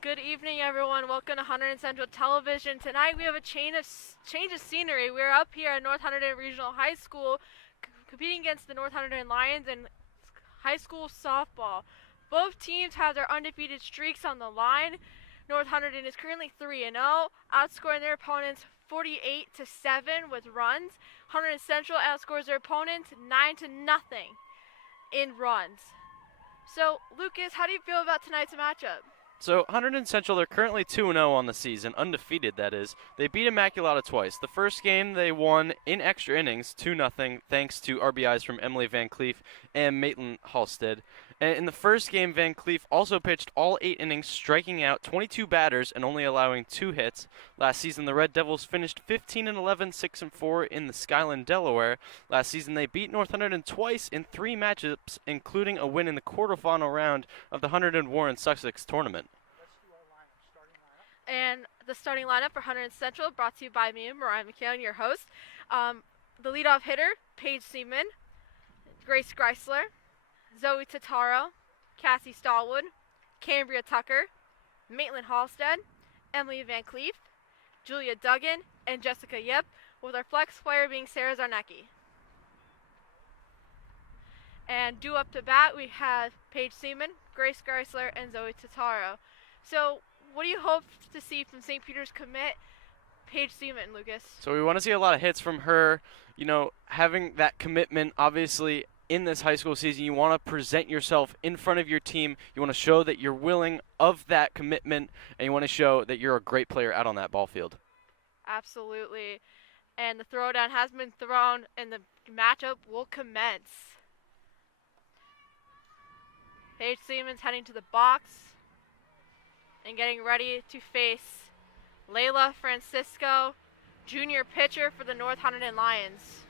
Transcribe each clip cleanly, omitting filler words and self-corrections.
Good evening, everyone. Welcome to Hunterdon Central Television. Tonight we have a change of scenery. We're up here at North Hunterdon Regional High School, competing against the North Hunterdon Lions in high school softball. Both teams have their undefeated streaks on the line. North Hunterdon is currently 3-0, outscoring their opponents 48-7 with runs. Hunterdon Central outscores their opponents 9-0 in runs. So, Lucas, how do you feel about tonight's matchup? So Hunterdon Central, they're currently 2-0 on the season, undefeated that is. They beat Immaculata twice. The first game they won in extra innings, 2-0, thanks to RBIs from Emily Van Cleef and Maitland Halstead. And in the first game, Van Cleef also pitched all 8 innings, striking out 22 batters and only allowing 2 hits. Last season, the Red Devils finished 15-11, 6-4 in the Skyland, Delaware. Last season, they beat North Hunterdon twice in 3 matchups, including a win in the quarterfinal round of the Hunterdon Warren Sussex tournament. And the starting lineup for Hunterdon Central, brought to you by me, Mariah McKeown, your host. The leadoff hitter, Paige Seaman, Grace Greisler, Zoe Tataro, Cassie Stallwood, Cambria Tucker, Maitland Halstead, Emily Van Cleef, Julia Duggan, and Jessica Yip, with our flex player being Sarah Zarnecki. And due up to bat, we have Paige Seaman, Grace Greisler, and Zoe Tataro. So, what do you hope to see from St. Peter's commit Paige Seaman, Lucas? So we want to see a lot of hits from her. You know, having that commitment, obviously, in this high school season, you want to present yourself in front of your team. You want to show that you're willing of that commitment, and you want to show that you're a great player out on that ball field. Absolutely. And the throwdown has been thrown, and the matchup will commence. Paige Seaman's heading to the box and getting ready to face Layla Francisco, junior pitcher for the North Hunterdon Lions.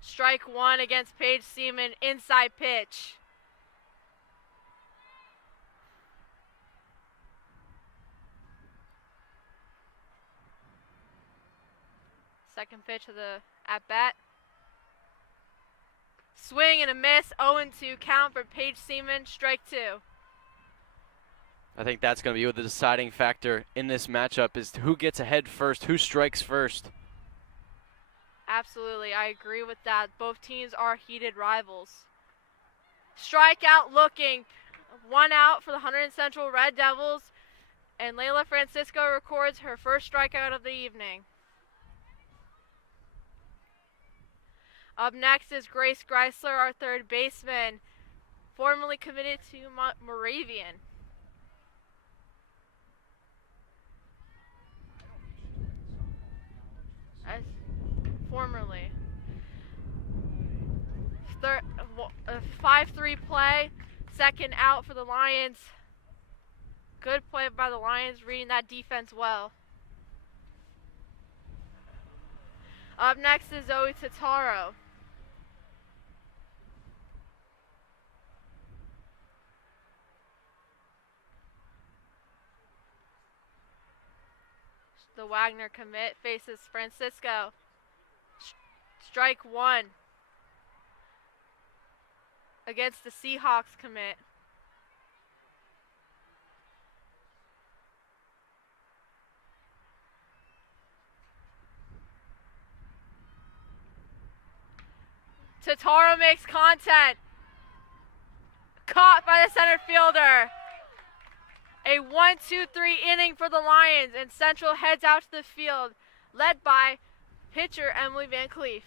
Strike one against Paige Seaman, inside pitch. Second pitch of the at-bat. Swing and a miss, 0-2 count for Paige Seaman, strike two. I think that's going to be the deciding factor in this matchup is who gets ahead first, who strikes first. Absolutely, I agree with that. Both teams are heated rivals. Strikeout looking. 1 out for the Hunterdon Central Red Devils, and Layla Francisco records her first strikeout of the evening. Up next is Grace Greisler, our third baseman, formerly committed to Moravian. Formerly. 5-3 play, second out for the Lions. Good play by the Lions, reading that defense well. Up next is Zoe Tataro. The Wagner commit faces Francisco. Strike one against the Seahawks commit. Tataro makes contact. Caught by the center fielder. A 1-2-3 inning for the Lions, and Central heads out to the field, led by pitcher Emily Van Cleef.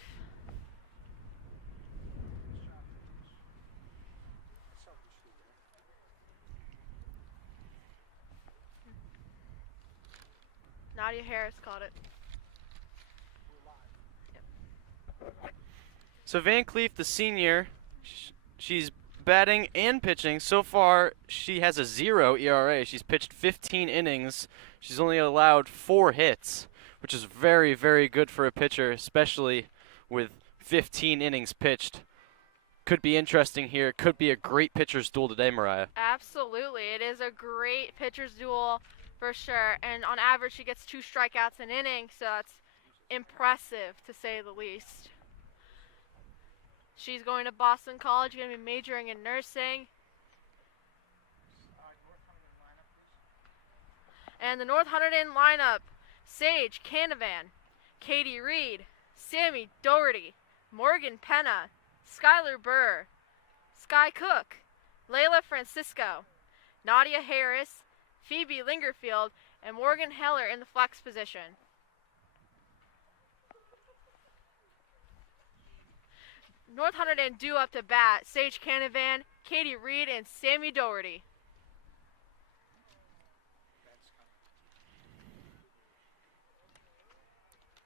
Nadia Harris caught it. Yep. So Van Cleef, the senior, she's batting and pitching. So far, she has a 0 ERA. She's pitched 15 innings. She's only allowed 4 hits, which is very, very good for a pitcher, especially with 15 innings pitched. Could be interesting here. Could be a great pitcher's duel today, Mariah. Absolutely. It is a great pitcher's duel For sure. And on average, she gets 2 strikeouts an inning, so that's impressive to say the least. She's going to Boston College, going to be majoring in nursing. And the North Hunterdon lineup: Sage Canavan, Katie Reed, Sammy Doherty, Morgan Penna, Skylar Burr, Sky Cook, Layla Francisco, Nadia Harris, Phoebe Lingerfield, and Morgan Heller in the flex position. North Hunterdon due up to bat: Sage Canavan, Katie Reed, and Sammy Doherty.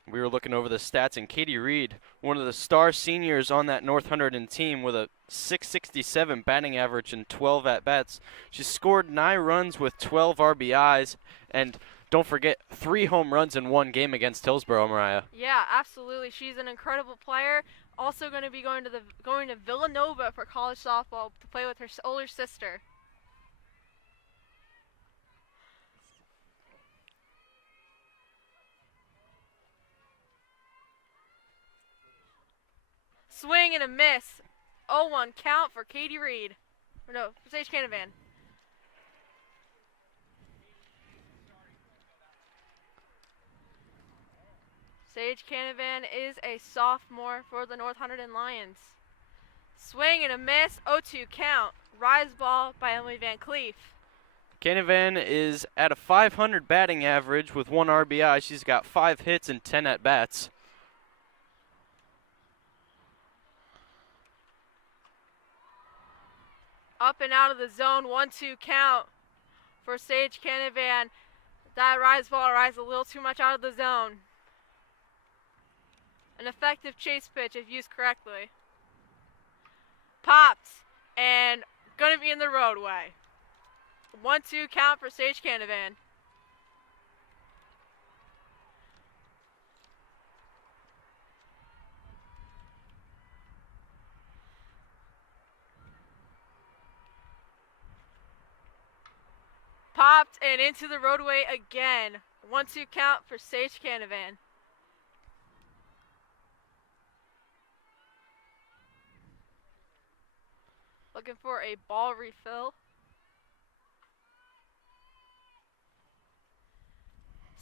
We were looking over the stats, and Katie Reed, one of the star seniors on that North Hunterdon team with a .667 batting average and 12 at-bats. She scored 9 runs with 12 RBIs, and don't forget, 3 home runs in 1 game against Hillsborough, Mariah. Yeah, absolutely. She's an incredible player. Also going to be going to Villanova for college softball to play with her older sister. Swing and a miss. 0-1 count for Katie Reed. Or no, for Sage Canavan. Sage Canavan is a sophomore for the North Hunterdon Lions. Swing and a miss. 0-2 count. Rise ball by Emily Van Cleef. Canavan is at a .500 batting average with 1 RBI. She's got 5 hits and 10 at-bats. Up and out of the zone, 1-2 count for Sage Canavan. That rise ball rises a little too much out of the zone. An effective chase pitch if used correctly. Popped and gonna be in the roadway. 1-2 count for Sage Canavan. Popped and into the roadway again. 1-2 count for Sage Canavan. Looking for a ball refill.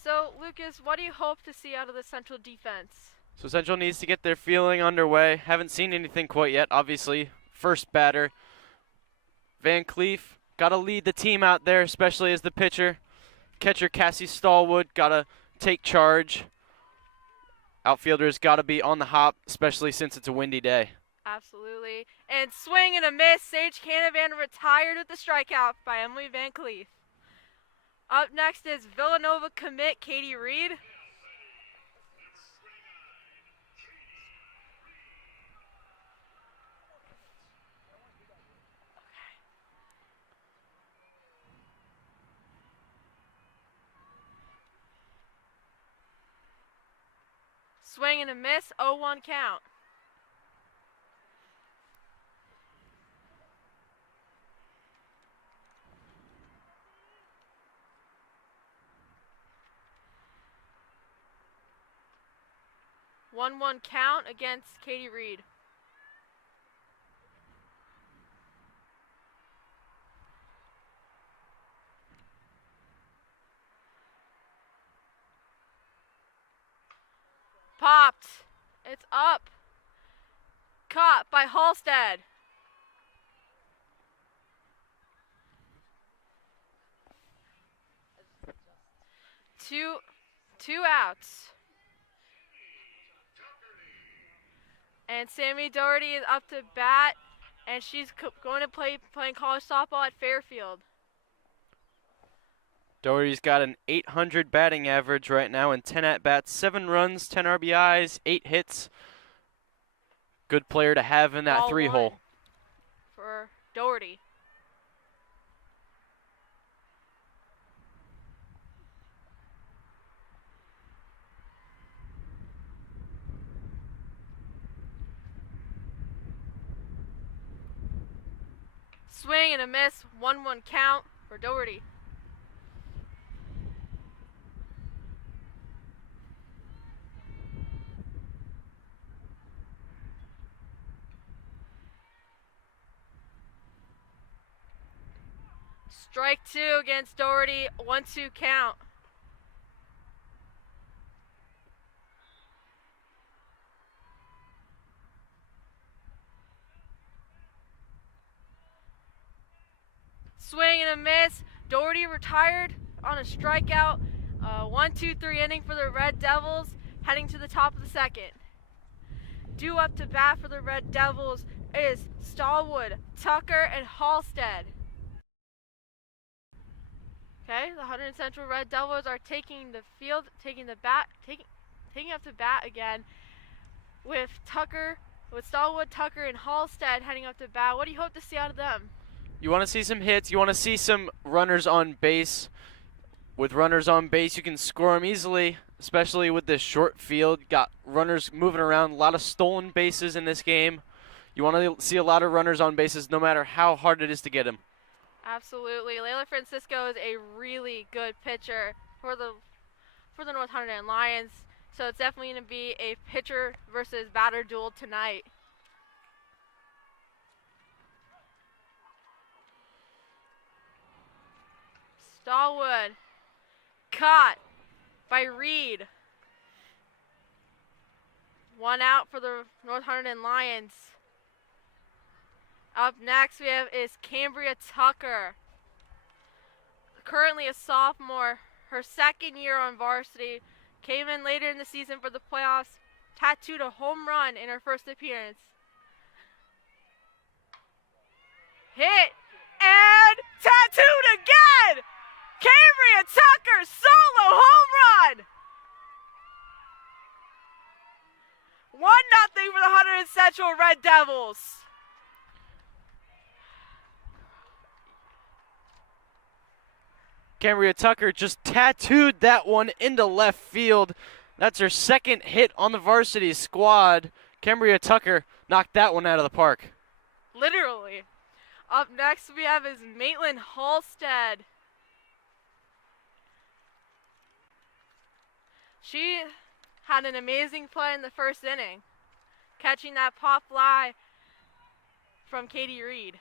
So, Lucas, what do you hope to see out of the Central defense? So Central needs to get their feeling underway. Haven't seen anything quite yet, obviously. First batter. Van Cleef got to lead the team out there, especially as the pitcher. Catcher Cassie Stallwood got to take charge. Outfielders got to be on the hop, especially since it's a windy day. Absolutely. And swing and a miss. Sage Canavan retired with the strikeout by Emily Van Cleef. Up next is Villanova commit Katie Reed. Swing and a miss, 0-1 count. One count against Katie Reed. Popped. It's up. Caught by Halstead. Two outs. And Sammy Doherty is up to bat, and she's going to playing college softball at Fairfield. Doherty's got an .800 batting average right now and 10 at-bats, 7 runs, 10 RBIs, 8 hits. Good player to have in that Ball 3-hole. For Doherty. Swing and a miss, 1-1 count for Doherty. Strike two against Doherty, 1-2 count. Swing and a miss. Doherty retired on a strikeout. 1-2-3 inning for the Red Devils, heading to the top of the second. Due up to bat for the Red Devils is Stallwood, Tucker, and Halstead. Okay, the Hunterdon Central Red Devils are taking the field, taking up to bat again with Stallwood, Tucker, and Halstead heading up to bat. What do you hope to see out of them? You want to see some hits. You want to see some runners on base. With runners on base, you can score them easily, especially with this short field. Got runners moving around, a lot of stolen bases in this game. You want to see a lot of runners on bases no matter how hard it is to get them. Absolutely. Layla Francisco is a really good pitcher for the North Hunterdon Lions, so it's definitely going to be a pitcher versus batter duel tonight. Stallwood, caught by Reed. 1 out for the North Hunterdon Lions. Up next we have is Cambria Tucker. Currently a sophomore, her second year on varsity. Came in later in the season for the playoffs, tattooed a home run in her first appearance. Hit and tattooed again! Cambria Tucker solo home run! 1-0 for the Hunterdon Central Red Devils. Cambria Tucker just tattooed that one into left field. That's her second hit on the varsity squad. Cambria Tucker knocked that one out of the park. Literally. Up next we have is Maitland Halstead. She had an amazing play in the first inning, catching that pop fly from Katie Reed.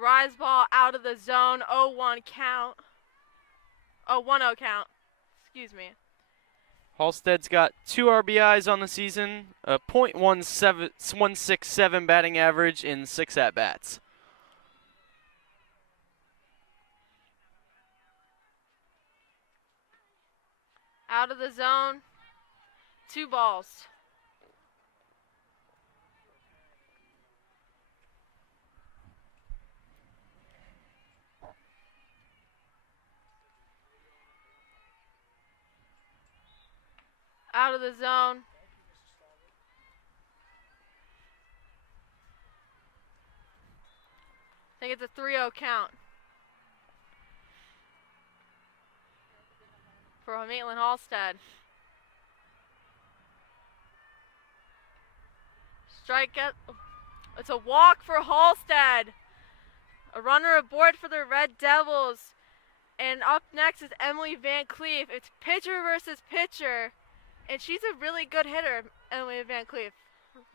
Rise ball out of the zone, 0-1 count. Oh, 1-0 count. Excuse me. Halstead's got 2 RBIs on the season, a .167 batting average in 6 at-bats. Out of the zone, 2 balls. Out of the zone. I think it's a 3-0 count for Maitland Halstead. Strike it. It's a walk for Halstead. A runner aboard for the Red Devils. And up next is Emily Van Cleef. It's pitcher versus pitcher. And she's a really good hitter, Emily Van Cleef.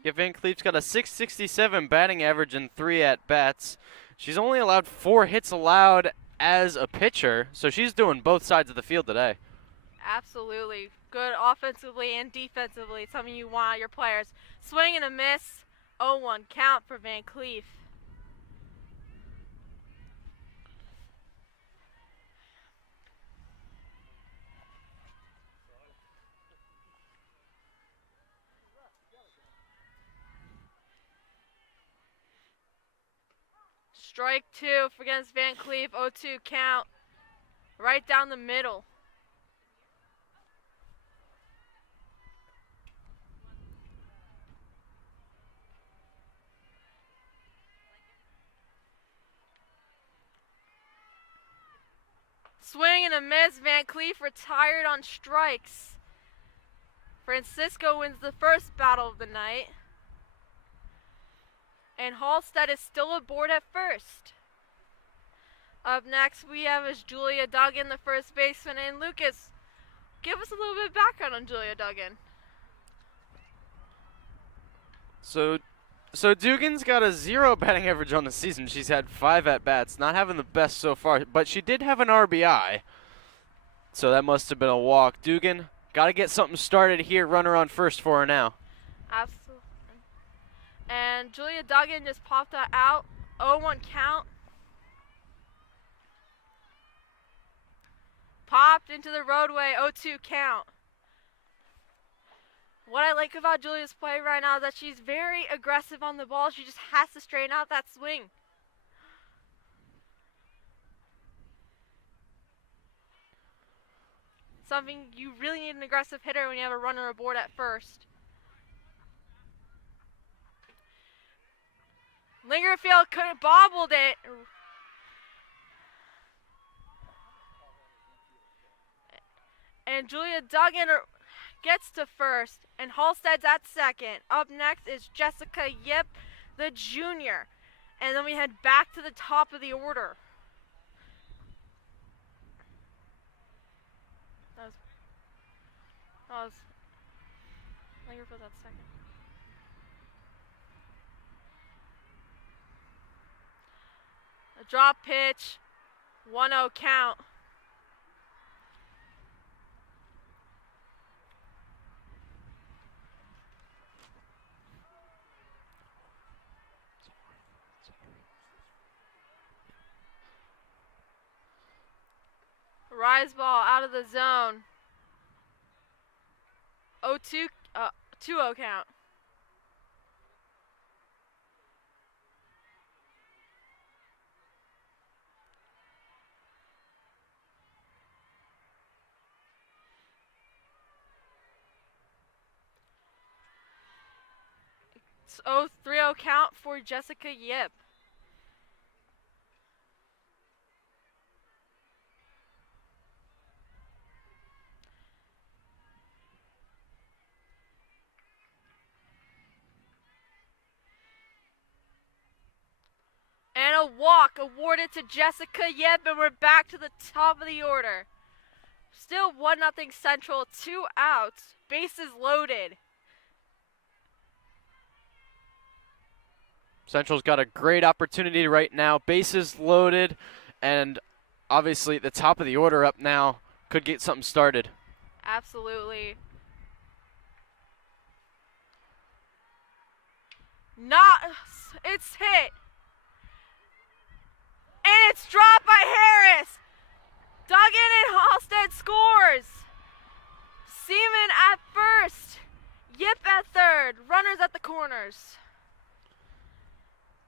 Yeah, Van Cleef's got a .667 batting average in 3 at-bats. She's only allowed 4 hits allowed as a pitcher, so she's doing both sides of the field today. Absolutely. Good offensively and defensively. Something you want out of your players. Swing and a miss. 0-1 count for Van Cleef. Strike 2 against Van Cleef. 0-2 count. Right down the middle. Swing and a miss. Van Cleef retired on strikes. Francisco wins the first battle of the night. And Halstead is still aboard at first. Up next we have is Julia Duggan, the first baseman, and Lucas give us a little bit of background on Julia Duggan. So Dugan's got a 0 batting average on the season. She's had 5 at-bats, not having the best so far, but she did have an RBI. So that must have been a walk. Dugan, got to get something started here. Runner on first for her now. Absolutely. And Julia Duggan just popped that out. 0-1 count. Popped into the roadway. 0-2 count. What I like about Julia's play right now is that she's very aggressive on the ball. She just has to straighten out that swing. Something you really need an aggressive hitter when you have a runner aboard at first. Lingerfield could have bobbled it. And Julia Duggan gets to first, and Halstead's at second. Up next is Jessica Yip, the junior. And then we head back to the top of the order. That was Lingerfield's at second. A drop pitch, 1-0 count. Rise ball out of the zone. 2-0 count. It's 3-0 count for Jessica Yip. And a walk awarded to Jessica Yip, and we're back to the top of the order. Still 1-0 Central, 2 outs, bases loaded. Central's got a great opportunity right now. Bases loaded, and obviously the top of the order up now. Could get something started. Absolutely. It's hit. And it's dropped by Harris. Duggan and Halstead scores. Seaman at first. Yip at third. Runners at the corners.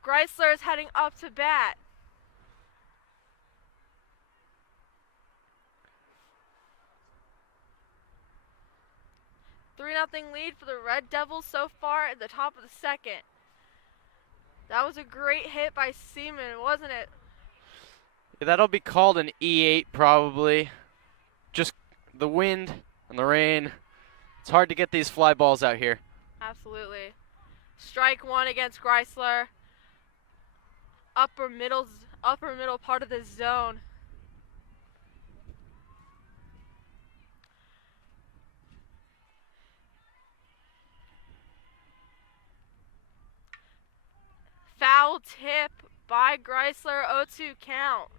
Greisler is heading up to bat. Three 0 lead for the Red Devils so far at the top of the second. That was a great hit by Seaman, wasn't it? Yeah, that'll be called an E8 probably. Just the wind and the rain. It's hard to get these fly balls out here. Absolutely. Strike one against Greisler. Upper middle part of the zone. Foul tip by Greisler, 0-2 count.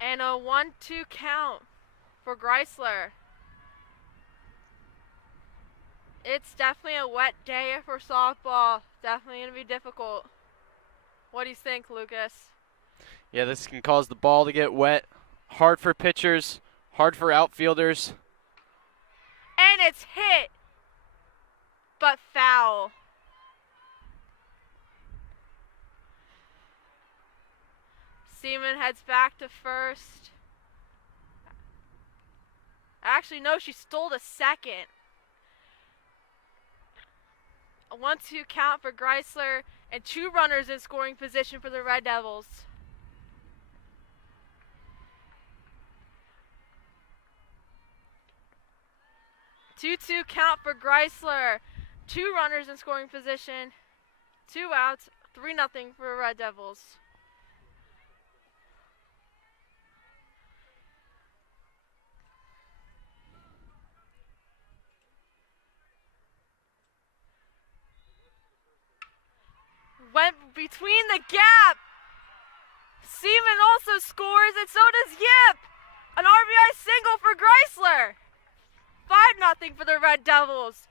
And a 1-2 count for Greisler. It's definitely a wet day for softball. Definitely going to be difficult. What do you think, Lucas? Yeah, this can cause the ball to get wet. Hard for pitchers, hard for outfielders. And it's hit, but foul. Seaman heads back to first. Actually, no, she stole to second. A 1-2 count for Greisler and 2 runners in scoring position for the Red Devils. 2-2 count for Chrysler. 2 runners in scoring position. 2 outs. 3-0 for Red Devils. Went between the gap. Seaman also scores, and so does Yip. An RBI single for Chrysler. 5-0 for the Red Devils.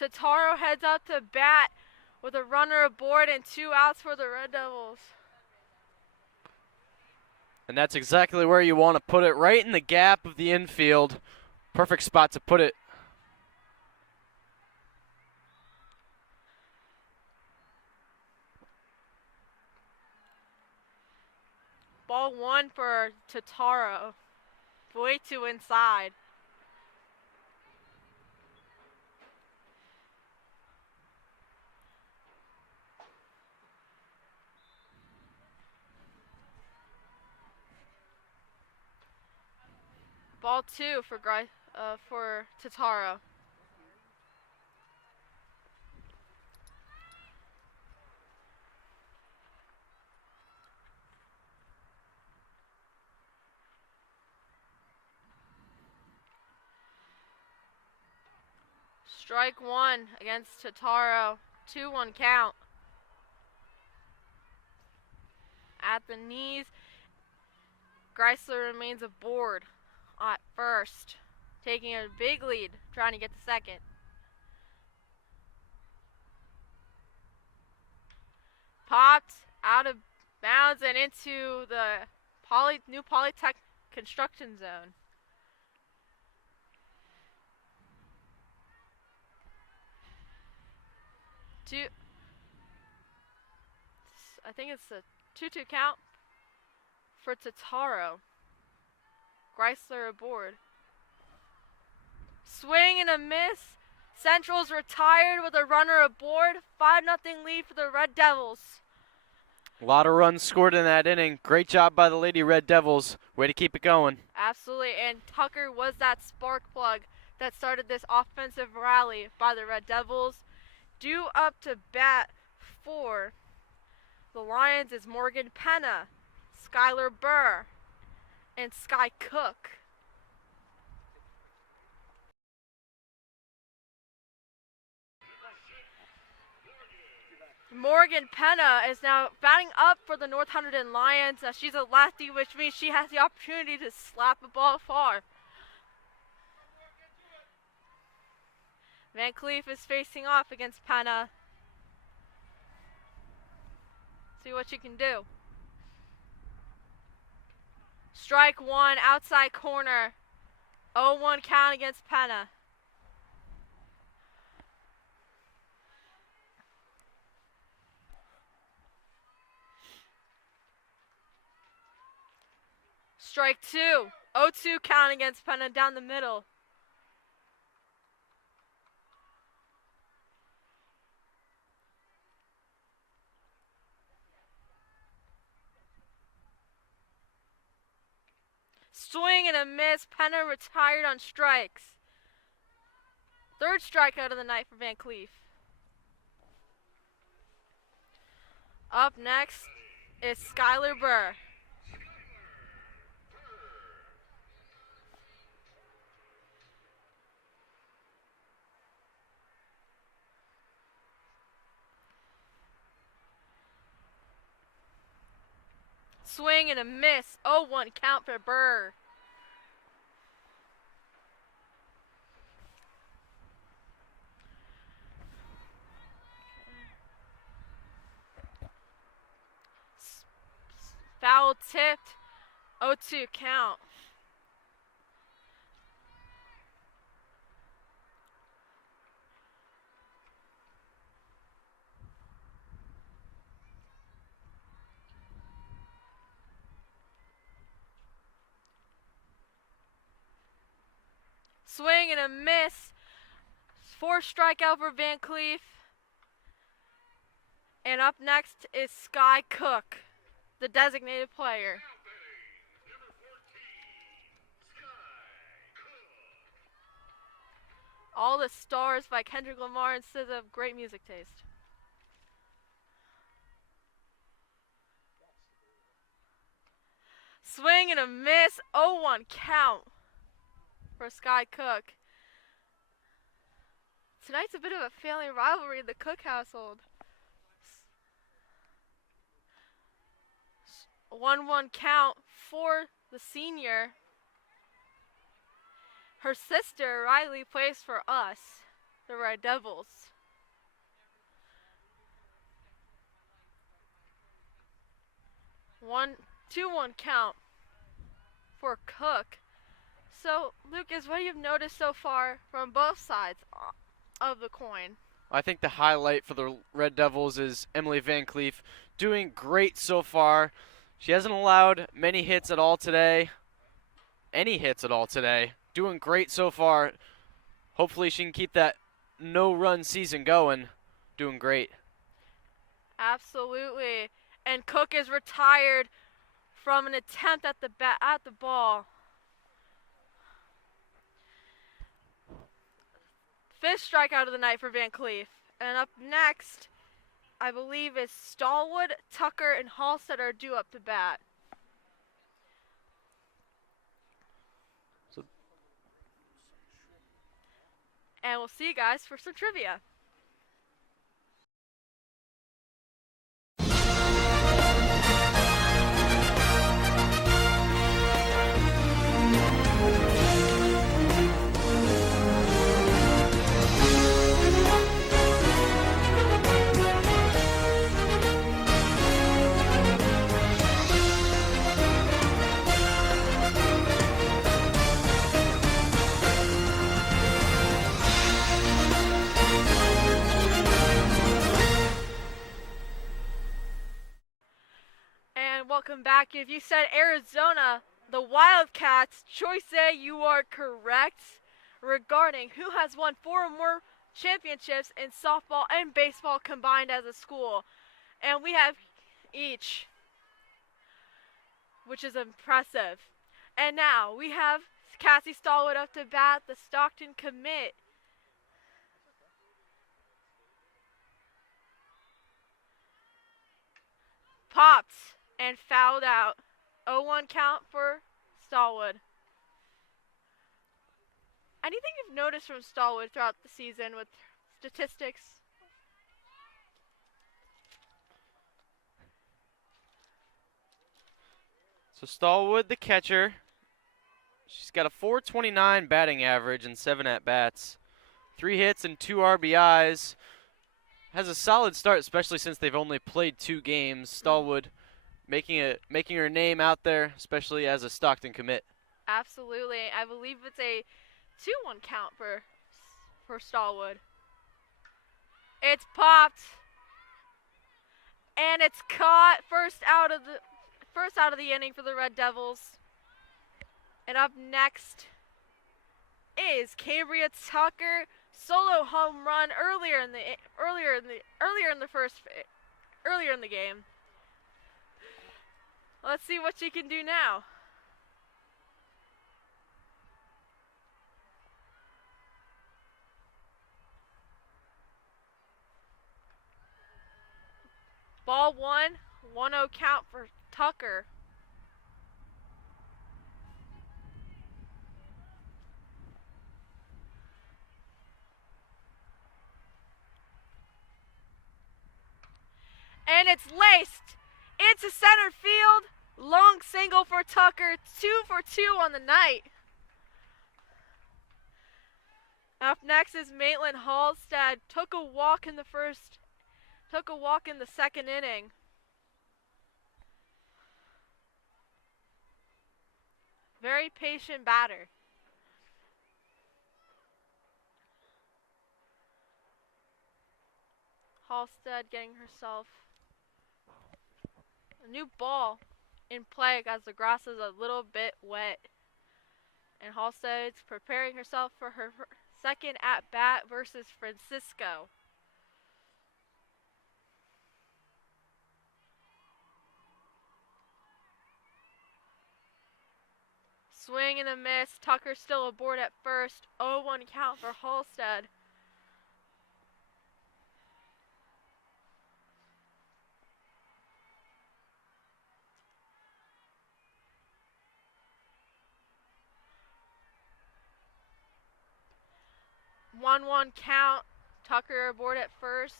Totaro heads out to bat with a runner aboard and 2 outs for the Red Devils. And that's exactly where you want to put it, right in the gap of the infield. Perfect spot to put it. Ball 1 for Totaro. Way too inside. Ball 2 for Totaro. Strike 1 against Totaro. 2-1 count. At the knees, Chrysler remains aboard at first, taking a big lead, trying to get to second. Popped out of bounds and into the new Polytech construction zone. I think it's a 2-2 count for Totaro. Chrysler aboard. Swing and a miss. Central's retired with a runner aboard. 5-0 lead for the Red Devils. A lot of runs scored in that inning. Great job by the Lady Red Devils. Way to keep it going. Absolutely, and Tucker was that spark plug that started this offensive rally by the Red Devils. Due up to bat for the Lions is Morgan Penna, Skylar Burr, and Sky Cook. Morgan Penna is now batting up for the North Hunterdon Lions. She's a lefty, which means she has the opportunity to slap a ball far. Van Cleef is facing off against Penna. See what she can do. Strike 1, outside corner. 0-1 count against Penna. Strike 2, 0-2 count against Penna down the middle. Swing and a miss. Penna retired on strikes. 3rd strikeout of the night for Van Cleef. Up next is Skylar Burr. Swing and a miss. 0-1 count for Burr. Foul tipped. 0-2 count. Swing and a miss. 4th strikeout for Van Cleef. And up next is Sky Cook, the designated player. All the Stars by Kendrick Lamar and SZA, great music taste. Swing and a miss, 0-1 count for Sky Cook. Tonight's a bit of a family rivalry in the Cook household. 1-1 count for the senior. Her sister, Riley, plays for us, the Red Devils. 2-1 count for Cook. So, Lucas, what have you noticed so far from both sides of the coin? I think the highlight for the Red Devils is Emily Van Cleef, doing great so far. She hasn't allowed many hits at all today. Any hits at all today. Doing great so far. Hopefully she can keep that no-run season going. Doing great. Absolutely. And Cook is retired from an attempt at the ball. Fifth strikeout of the night for Van Cleef. And up next, I believe, is Stallwood, Tucker, and Halstead are due up to bat. And we'll see you guys for some trivia. Welcome back. If you said Arizona, the Wildcats, choice A, you are correct regarding who has won 4 or more championships in softball and baseball combined as a school. And we have each, which is impressive. And now we have Cassie Stallwood up to bat, the Stockton commit. Popped and fouled out. 0-1 count for Stallwood. Anything you've noticed from Stallwood throughout the season with statistics? So Stallwood, the catcher, she's got a .429 batting average and 7 at-bats. 3 hits and 2 RBIs. Has a solid start, especially since they've only played 2 games. Stallwood making her name out there, especially as a Stockton commit. Absolutely. I believe it's a 2-1 count for Stallwood. It's popped. And it's caught. First out of the inning for the Red Devils. And up next is Cambria Tucker, solo home run earlier in the game. Let's see what she can do now. Ball 1, 1-0 count for Tucker. And it's laced into center field. Long single for Tucker. 2 for 2 on the night. Up next is Maitland Halstead. Took a walk in the second inning. Very patient batter. Halstead getting herself a new ball in play as the grass is a little bit wet. And Halstead's preparing herself for her second at-bat versus Francisco. Swing and a miss. Tucker still aboard at first. 0-1 count for Halstead. One count. Tucker aboard at first.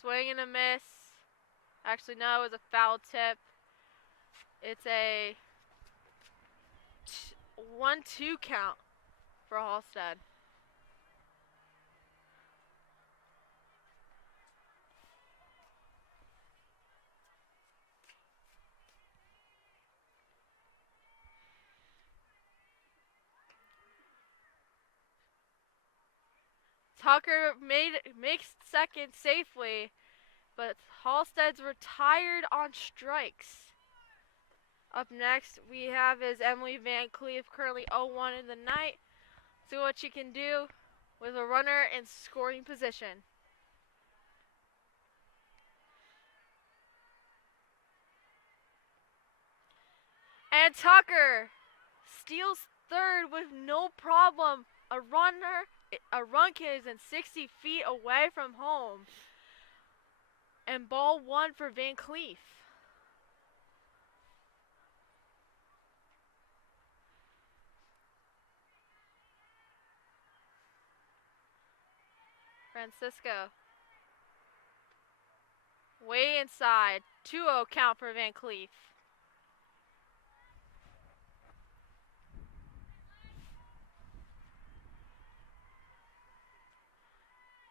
Swing and a miss. Actually, no, it was a foul tip. It's a 1-2 count for Halstead. Tucker makes second safely, but Halstead's retired on strikes. Up next, we have is Emily Van Cleef, currently 0-1 in the night. See what she can do with a runner in scoring position. And Tucker steals third with no problem. A run is in 60 feet away from home. And ball one for Van Cleef. Francisco. Way inside. 2-0 count for Van Cleef.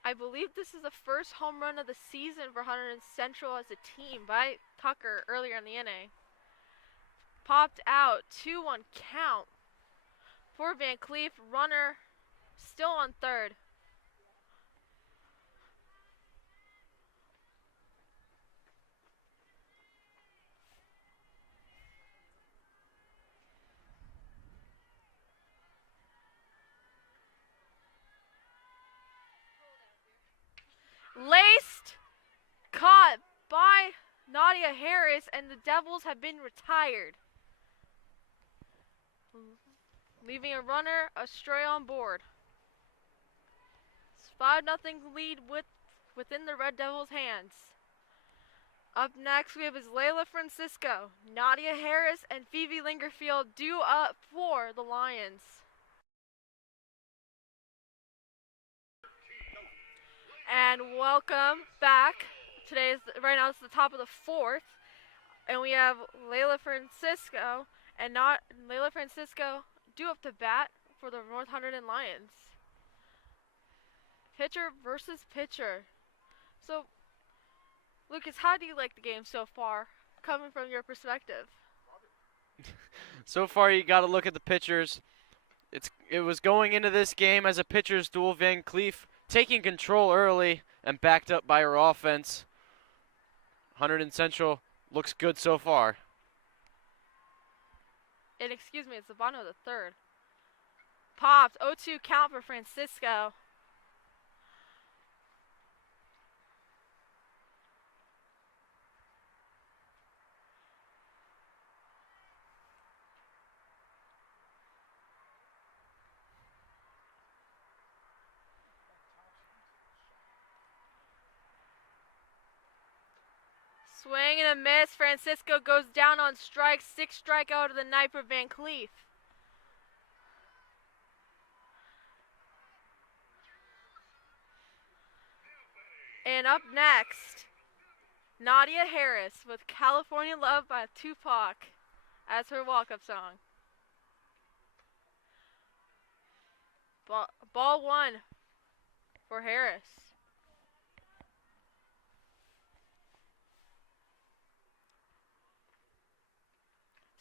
I believe this is the first home run of the season for Hunterdon Central as a team by Tucker earlier in the inning. Popped out. 2-1 count for Van Cleef. Runner still on third. Laced, caught by Nadia Harris, and the Devils have been retired, leaving a runner astray on board. It's 5-0 lead within the Red Devils' hands. Up next, we have is Layla Francisco, Nadia Harris, and Phoebe Lingerfield due up for the Lions. And welcome back. Right now it's the top of the fourth, and we have Layla Francisco and not Layla Francisco due up to bat for the North Hunterdon Lions. Pitcher versus pitcher. So, Lucas, how do you like the game so far, coming from your perspective? So far, you got to look at the pitchers. It was going into this game as a pitcher's duel. Van Cleef taking control early and backed up by her offense. Hunterdon Central looks good so far. And excuse me, it's the bottom of the third. Popped. 0-2 count for Francisco. Swing and a miss. Francisco goes down on strikes. 6th strikeout of the night for Van Cleef. And up next, Nadia Harris with California Love by Tupac as her walk-up song. Ball one for Harris.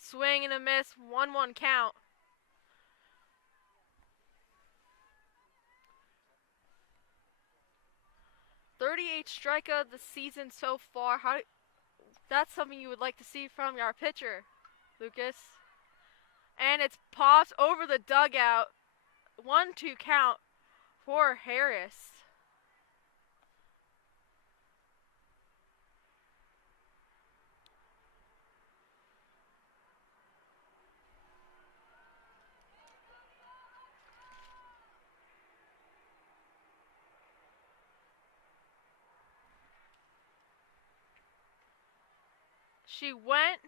Swing and a miss, 1-1 count. .38 strikeout of the season so far. That's something you would like to see from your pitcher, Lucas. And it's popped over the dugout. 1-2 count for Harris. She went,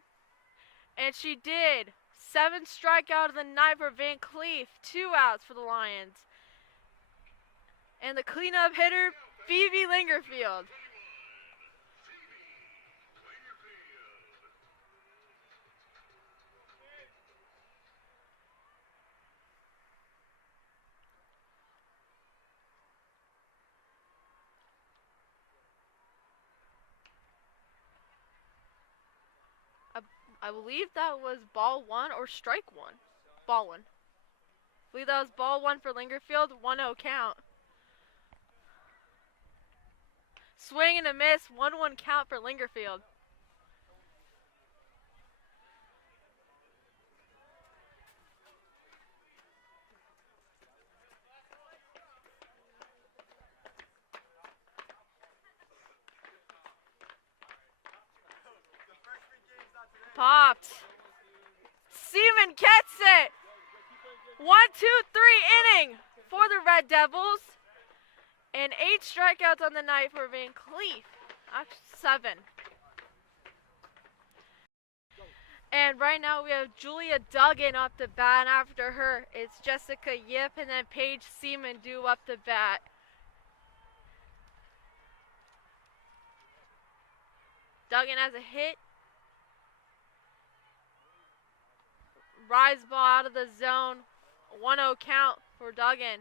and she did. 7 strikeout of the night for Van Cleef. 2 outs for the Lions. And the cleanup hitter, Phoebe Lingerfield. I believe that was ball 1 or strike 1. Ball 1. I believe that was ball 1 for Lingerfield. 1-0 count. Swing and a miss. 1-1 count for Lingerfield. Popped. Seaman gets it. 1-2-3 inning for the Red Devils. And 8 strikeouts on the night for Van Cleef. Actually, 7. And right now we have Julia Duggan up the bat. And after her, it's Jessica Yip and then Paige Seaman due up the bat. Duggan has a hit. Rise ball out of the zone. 1-0 count for Duggan.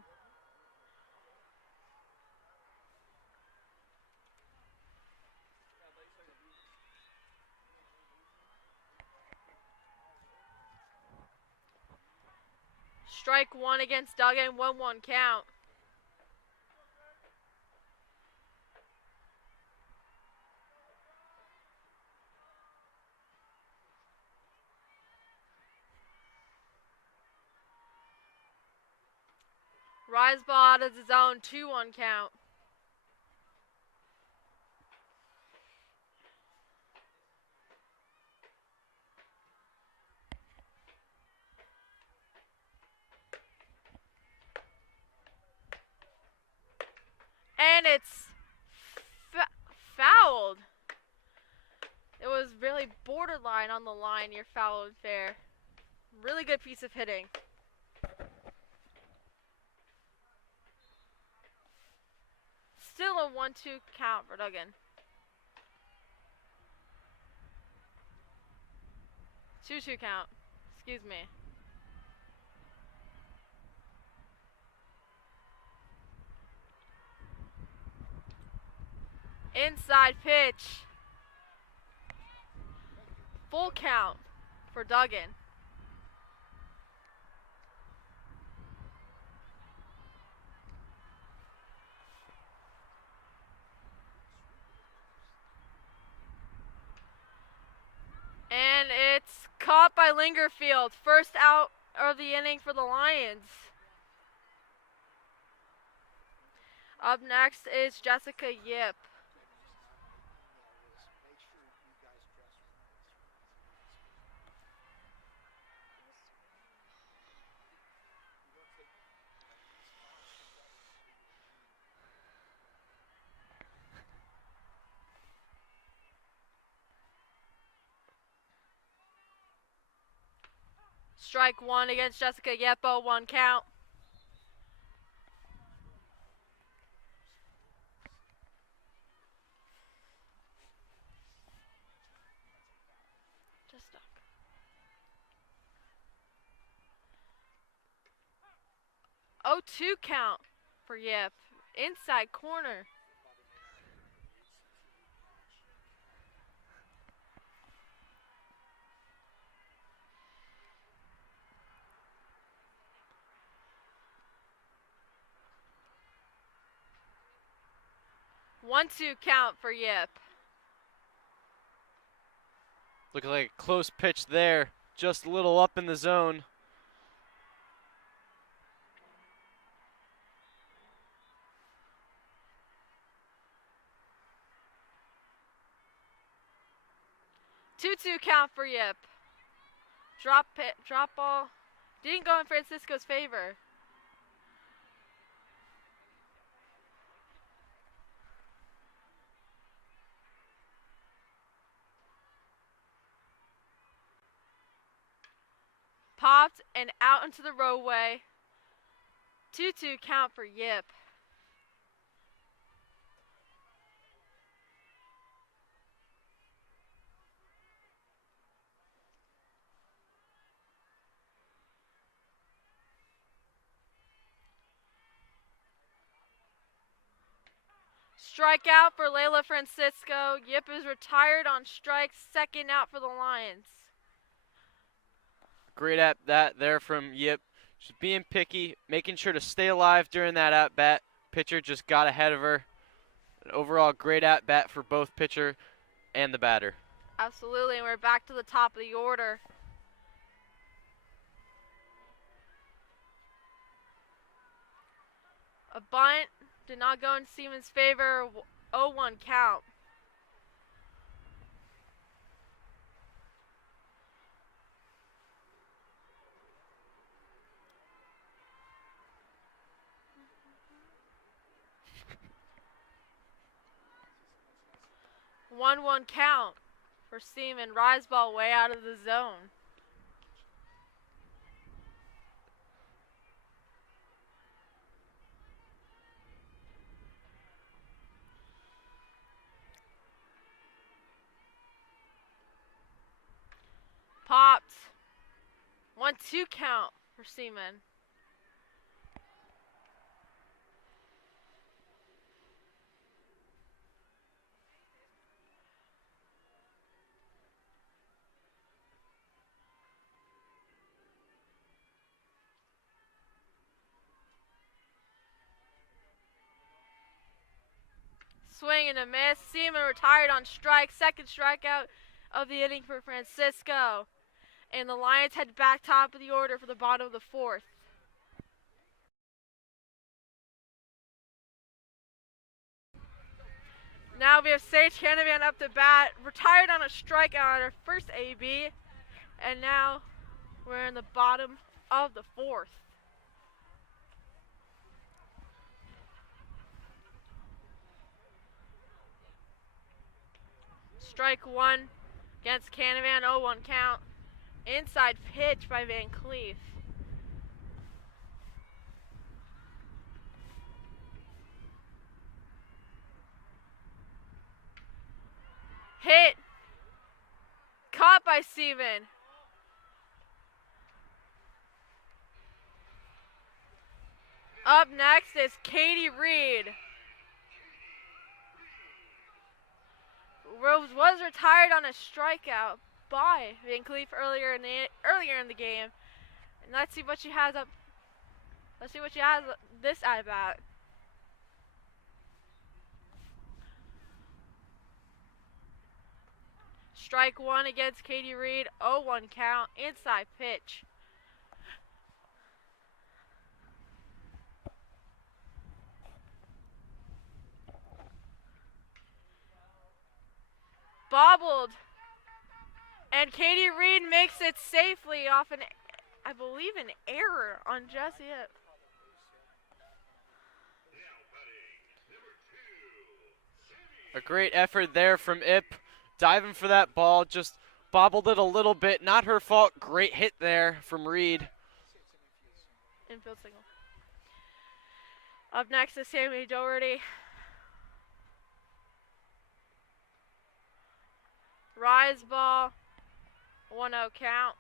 Strike 1 against Duggan. 1-1 count. Rise ball out of the zone. 2-1 count. And it's fouled. It was really borderline on the line near foul and fair. Really good piece of hitting. Still a 1-2 count for Duggan. 2-2 count. Excuse me. Inside pitch. Full count for Duggan. And it's caught by Lingerfield. First out of the inning for the Lions. Up next is Jessica Yip. Strike 1 against Jessica Yip. 1 count. Just stuck. 0-2 count for Yip. Inside corner. One, 2 count for Yip. Looking like a close pitch there. Just a little up in the zone. 2-2 count for Yip. Drop ball. Didn't go in Francisco's favor. Popped and out into the roadway. 2-2 count for Yip. Strikeout for Layla Francisco. Yip is retired on strikes. Second out for the Lions. Great at that there from Yip. Just being picky, making sure to stay alive during that at bat. Pitcher just got ahead of her. An overall great at bat for both pitcher and the batter. Absolutely, and we're back to the top of the order. A bunt did not go in Seaman's favor. 0-1 count. One count for Seaman. Rise ball way out of the zone. Popped. 1-2 count for Seaman. Swing and a miss. Seaman retired on strike. Second strikeout of the inning for Francisco. And the Lions head back top of the order for the bottom of the fourth. Now we have Sage Canavan up to bat. Retired on a strikeout on her first AB. And now we're in the bottom of the fourth. Strike one against Canavan, 0-1 count. Inside pitch by Van Cleef. Hit. Caught by Seaman. Up next is Katie Reed. Was retired on a strikeout by Van Cleef earlier in the game. And let's see what she has this at bat. Strike one against Katie Reed, 0-1 count, inside pitch. Bobbled. And Katie Reed makes it safely off I believe an error on Jessie Ip. A great effort there from Ip. Diving for that ball, just bobbled it a little bit. Not her fault. Great hit there from Reed. Infield single. Up next is Sammy Doherty. Rise ball, 1-0 count.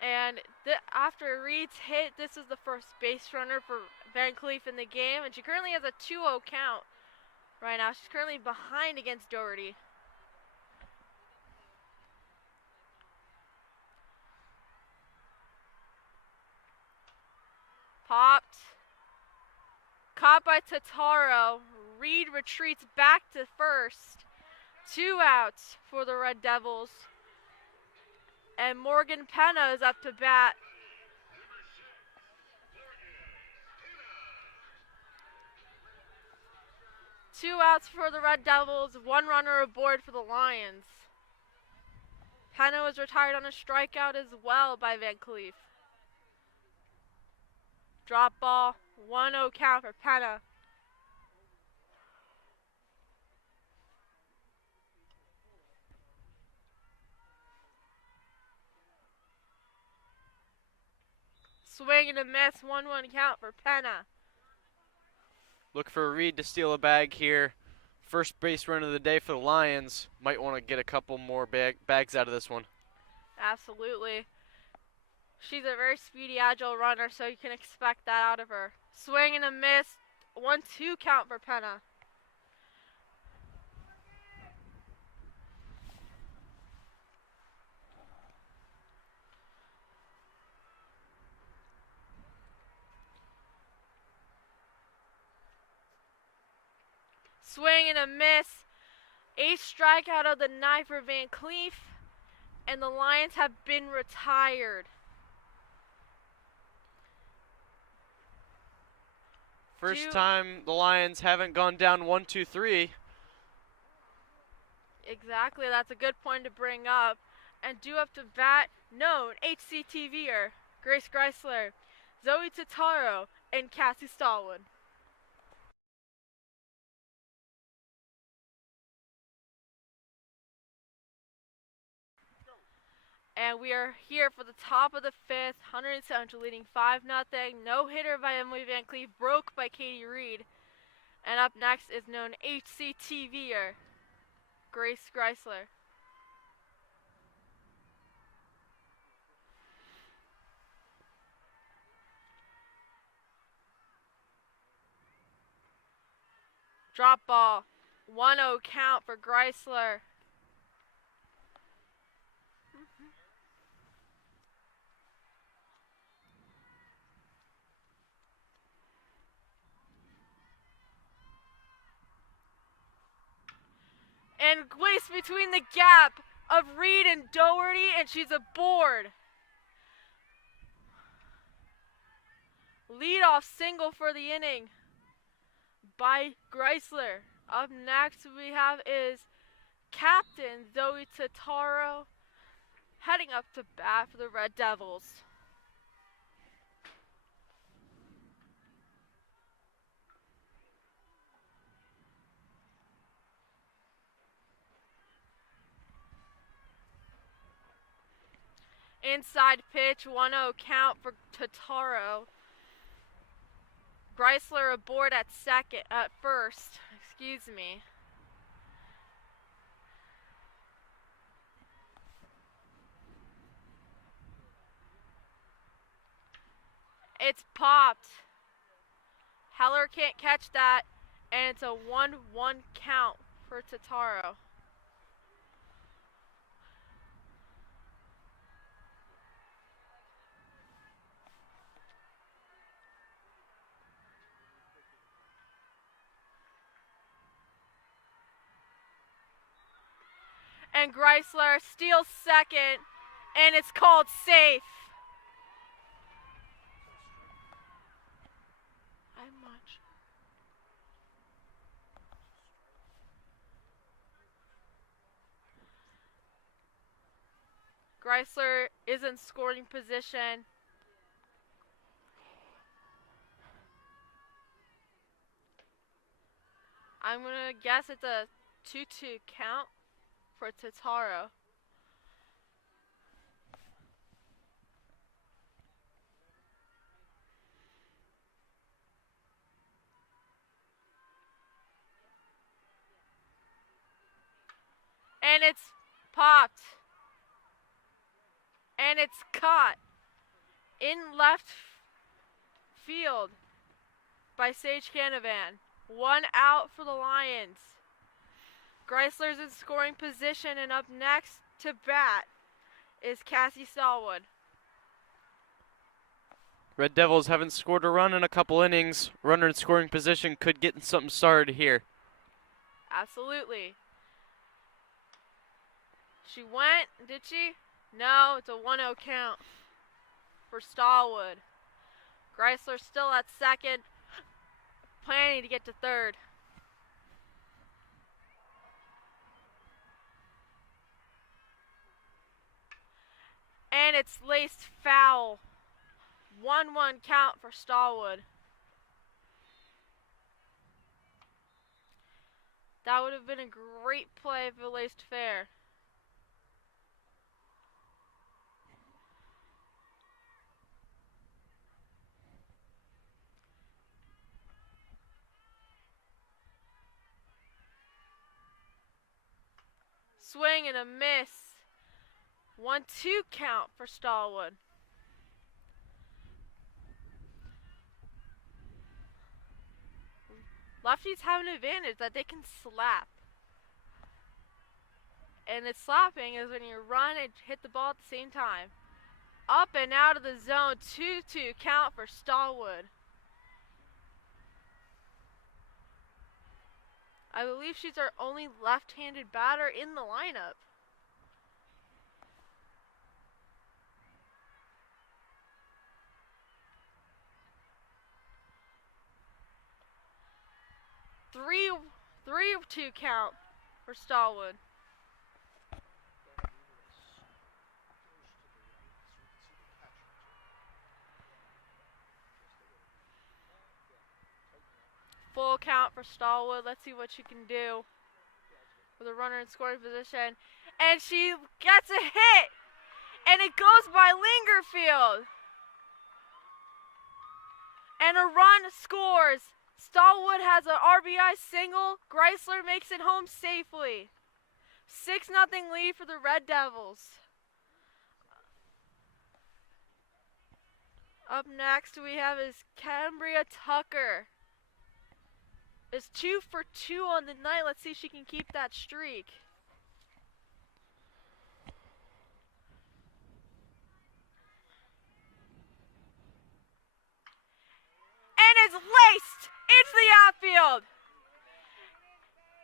And after Reed's hit, this is the first base runner for Van Cleef in the game, and she currently has a 2-0 count right now. She's currently behind against Doherty. Popped. Caught by Totaro. Reed retreats back to first. 2 outs for the Red Devils. And Morgan Penna is up to bat. 2 outs for the Red Devils, 1 runner aboard for the Lions. Penna was retired on a strikeout as well by Van Cleef. Drop ball, 1-0 count for Penna. Swing and a miss, 1-1 count for Penna. Look for Reed to steal a bag here. First base run of the day for the Lions. Might want to get a couple more bags out of this one. Absolutely. She's a very speedy, agile runner, so you can expect that out of her. Swing and a miss, 1-2 count for Penna. Swing and a miss. 8th strikeout of the night for Van Cleef, and the Lions have been retired. First time the Lions haven't gone down 1-2-3. Exactly, that's a good point to bring up. And due up to bat, known HCTVer, Grace Greisler, Zoe Totaro, and Cassie Stallwood. And we are here for the top of the 5th, Hunterdon Central leading 5-0. No hitter by Emily Van Cleef, broke by Katie Reed. And up next is known HCTVer, Grace Greisler. Drop ball, 1-0 count for Greisler. And placed between the gap of Reed and Doherty, and she's aboard. Leadoff single for the inning by Greisler. Up next we have is Captain Zoe Totaro heading up to bat for the Red Devils. Inside pitch, 1-0 count for Totaro. Greisler aboard at first, excuse me. It's popped. Heller can't catch that, and it's a 1-1 count for Totaro. And Greisler steals second, and it's called safe. Greisler is in scoring position. I'm going to guess it's a 2-2 count for Totaro. And it's popped. And it's caught in left field by Sage Canavan. 1 out for the Lions. Greisler's in scoring position, and up next to bat is Cassie Stallwood. Red Devils haven't scored a run in a couple innings. Runner in scoring position could get something started here. Absolutely. She went, did she? No, it's a 1-0 count for Stallwood. Greisler still at second, planning to get to third. And it's laced foul. 1-1 count for Stallwood. That would have been a great play if it laced fair. Swing and a miss. 1-2 count for Stallwood. Lefties have an advantage that they can slap. And it's slapping is when you run and hit the ball at the same time. Up and out of the zone. 2-2 count for Stallwood. I believe she's our only left-handed batter in the lineup. Three 3-2 count for Stallwood. Full count for Stallwood. Let's see what she can do with a runner in scoring position. And she gets a hit. And it goes by Lingerfield. And a run scores. Stallwood has an RBI single. Greisler makes it home safely. 6-0 lead for the Red Devils. Up next we have is Cambria Tucker. Is 2 for 2 on the night. Let's see if she can keep that streak. And it's laced into the outfield.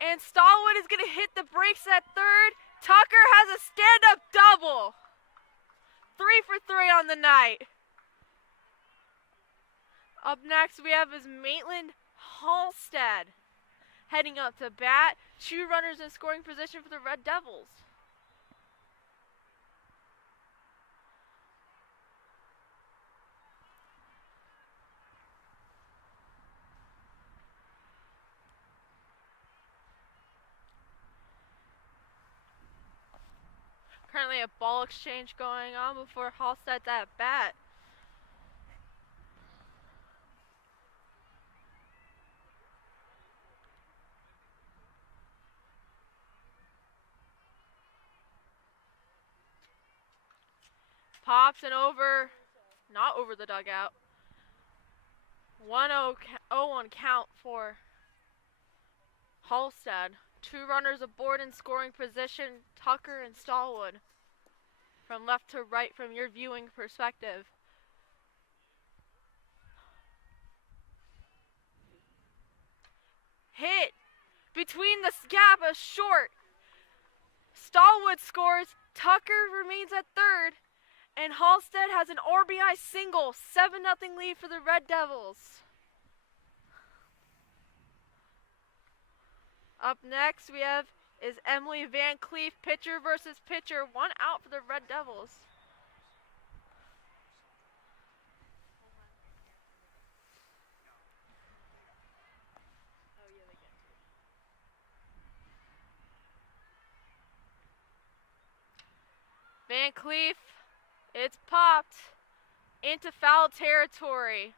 And Stallwood is going to hit the brakes at third. Tucker has a stand-up double. 3 for 3 on the night. Up next we have is Maitland Halstead heading up to bat. 2 runners in scoring position for the Red Devils. Currently a ball exchange going on before Halstead's at bat. Pops and over, not over the dugout. 1-0 count for Halstead. 2 runners aboard in scoring position, Tucker and Stallwood. From left to right from your viewing perspective. Hit between the gap, a short. Stallwood scores, Tucker remains at third, and Halstead has an RBI single. 7-0 lead for the Red Devils. Up next we have is Emily Van Cleef, pitcher versus pitcher. 1 out for the Red Devils. Van Cleef, it's popped into foul territory.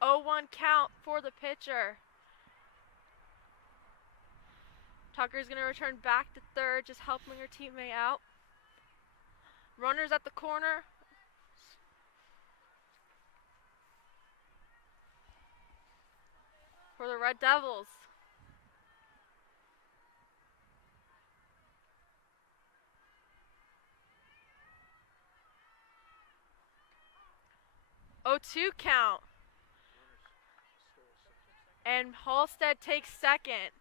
0-1 count for the pitcher. Tucker's going to return back to third, just helping her teammate out. Runners at the corner. For the Red Devils. Oh, 2 count. And Halstead takes second.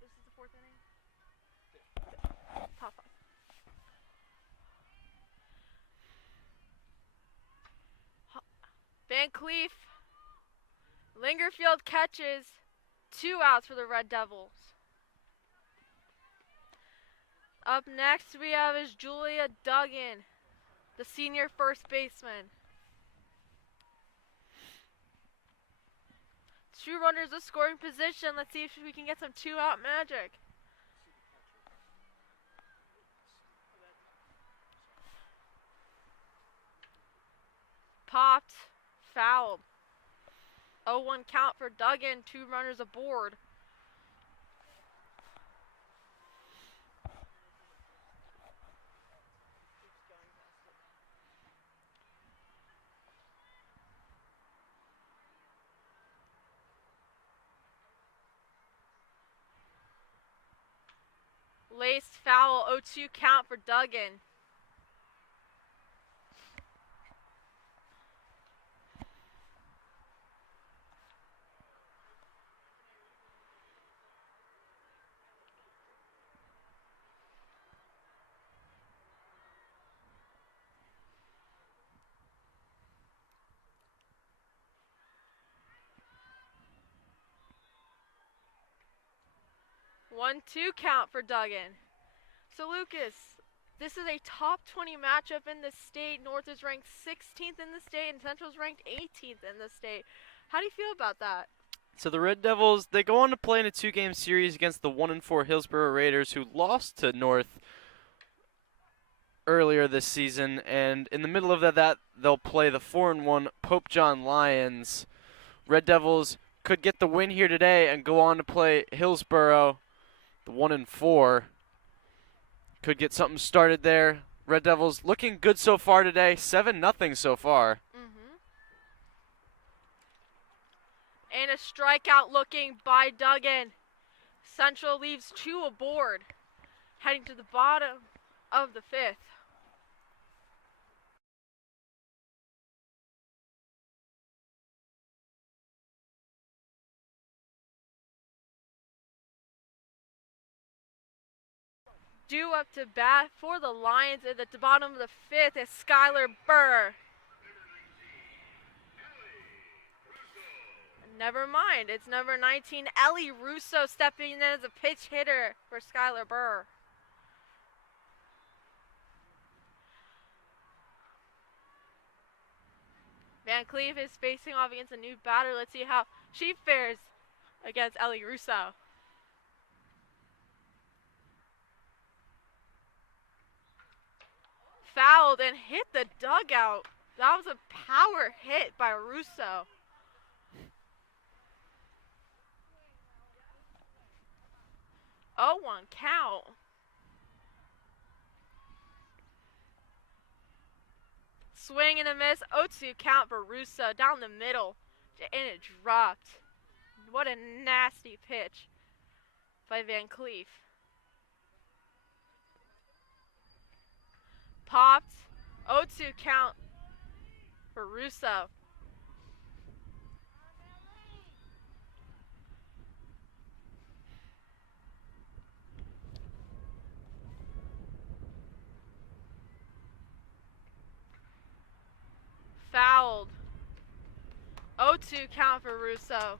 This is the 4th inning? Top 5. Van Cleef. Lingerfield catches. 2 outs for the Red Devils. Up next we have is Julia Duggan, the senior first baseman. 2 runners in scoring position. Let's see if we can get some 2-out magic. Popped, fouled. 0-1 count for Duggan, 2 runners aboard. Laced foul, 0-2 count for Duggan. One, 2 count for Duggan. So Lucas, this is a top 20 matchup in the state. North is ranked 16th in the state and Central is ranked 18th in the state. How do you feel about that? So the Red Devils, they go on to play in a 2-game series against the 1-4 Hillsborough Raiders, who lost to North earlier this season, and in the middle of that they'll play the 4-1 Pope John Lions. Red Devils could get the win here today and go on to play Hillsborough, the 1-4. Could get something started there. Red Devils looking good so far today, 7-0 so far. And a strikeout looking by Duggan. Central leaves 2 aboard, heading to the bottom of the 5th. Due up to bat for the Lions at the bottom of the 5th is Skylar Burr. Never mind, it's number 19, Ellie Russo, stepping in as a pitch hitter for Skylar Burr. Van Cleve is facing off against a new batter. Let's see how she fares against Ellie Russo. Fouled and hit the dugout. That was a power hit by Russo. Oh, 1 count. Swing and a miss. 0-2 count for Russo down the middle. And it dropped. What a nasty pitch by Van Cleef. Popped. 0-2 count for Russo. Fouled. 0-2 count for Russo.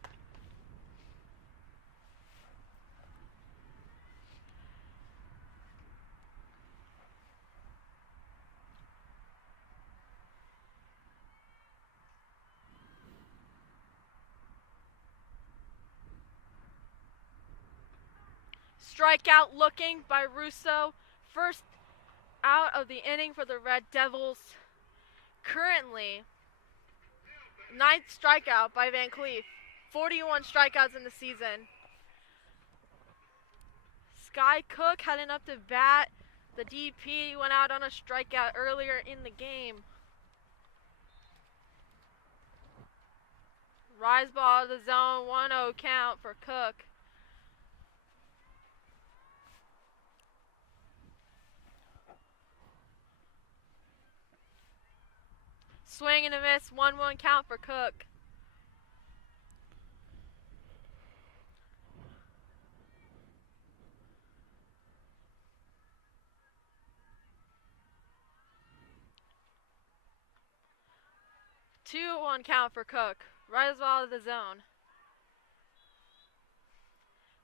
Strikeout looking by Russo. First out of the inning for the Red Devils. Currently, 9th strikeout by Van Cleef. 41 strikeouts in the season. Sky Cook heading up to bat. The DP went out on a strikeout earlier in the game. Rise ball to the zone, 1-0 count for Cook. Swing and a miss, 1-1 count for Cook. Two-one count for Cook. Rise ball to the zone.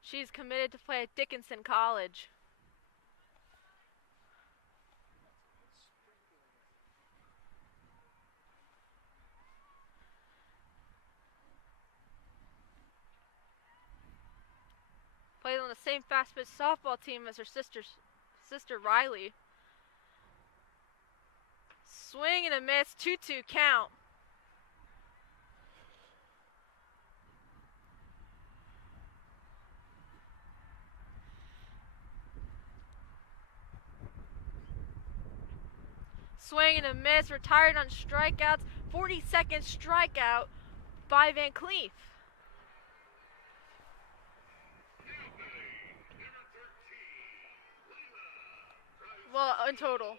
She's committed to play at Dickinson College. Plays on the same fast pitch softball team as her sister Riley. Swing and a miss, 2-2 count. Swing and a miss, retired on strikeouts. 42nd strikeout by Van Cleef. Well, in total.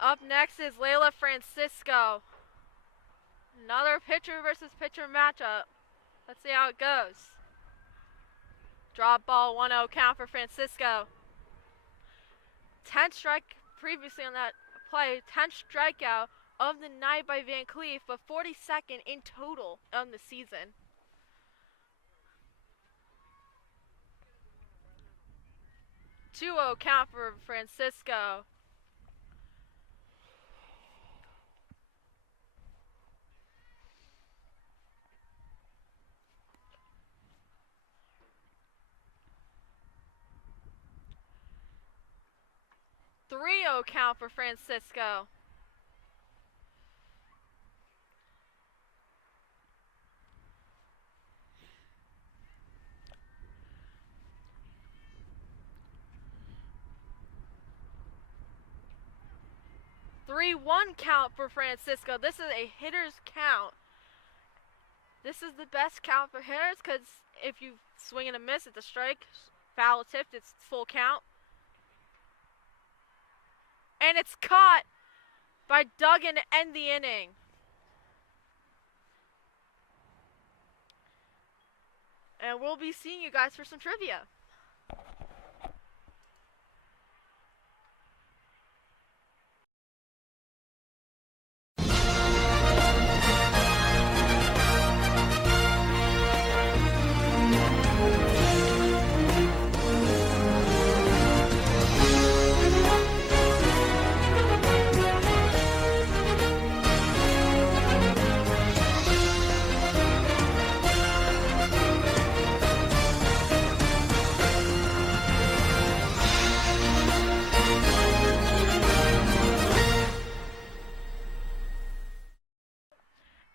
Up next is Layla Francisco. Another pitcher versus pitcher matchup. Let's see how it goes. Drop ball, 1-0 count for Francisco. 10th strike previously on that play. 10th strikeout of the night by Van Cleef, but 42nd in total on the season. Two-0 count for Francisco. Three-0 count for Francisco. Three-one count for Francisco. This is a hitter's count. This is the best count for hitters because if you swing and a miss, it's a strike. Foul tipped, it's full count. And it's caught by Duggan to end the inning. And we'll be seeing you guys for some trivia.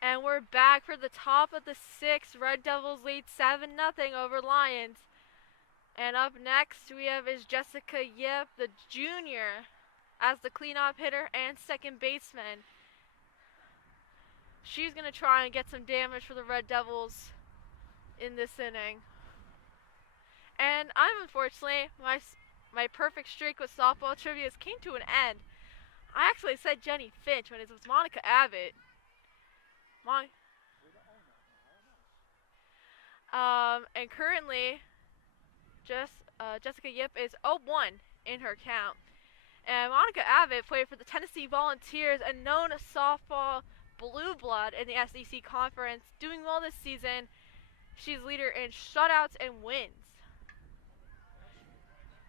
And we're back for the top of the sixth. Red Devils lead 7-0 over Lions. And up next we have is Jessica Yip, the junior, as the cleanup hitter and second baseman. She's going to try and get some damage for the Red Devils in this inning. And I'm unfortunately, my perfect streak with softball trivia came to an end. I actually said Jenny Finch when it was Monica Abbott. And currently, Jessica Yip is 0-1 in her count. And Monica Abbott played for the Tennessee Volunteers, a known softball blue blood in the SEC Conference, doing well this season. She's leader in shutouts and wins.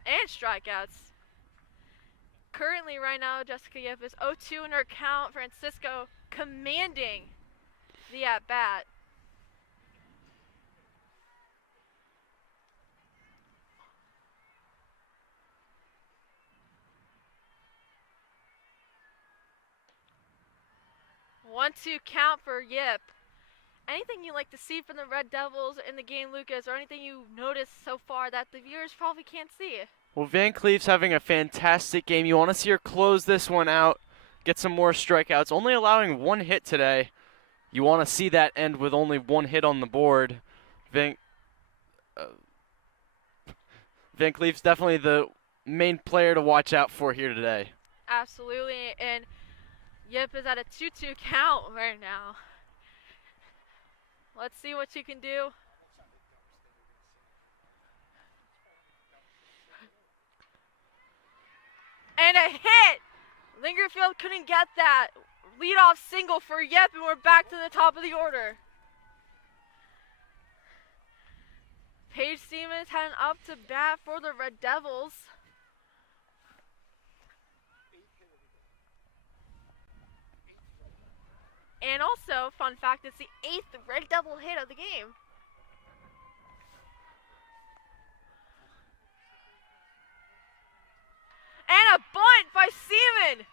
And strikeouts. Currently, right now, Jessica Yip is 0-2 in her count. Francisco commanding the at-bat. One-two count for Yip. Anything you like to see from the Red Devils in the game, Lucas, or anything you noticed so far that the viewers probably can't see? Well, Van Cleef's having a fantastic game. You want to see her close this one out, get some more strikeouts, only allowing one hit today. You want to see that end with only one hit on the board. Van Cleef's definitely the main player to watch out for here today. Absolutely, and Yip is at a 2-2 count right now. Let's see what you can do. And a hit! Lingerfield couldn't get that. Leadoff single for Yip, and we're back to the top of the order. Paige Siemens heading up to bat for the Red Devils. And also, fun fact, it's the 8th Red Devil hit of the game. And a bunt by Seaman.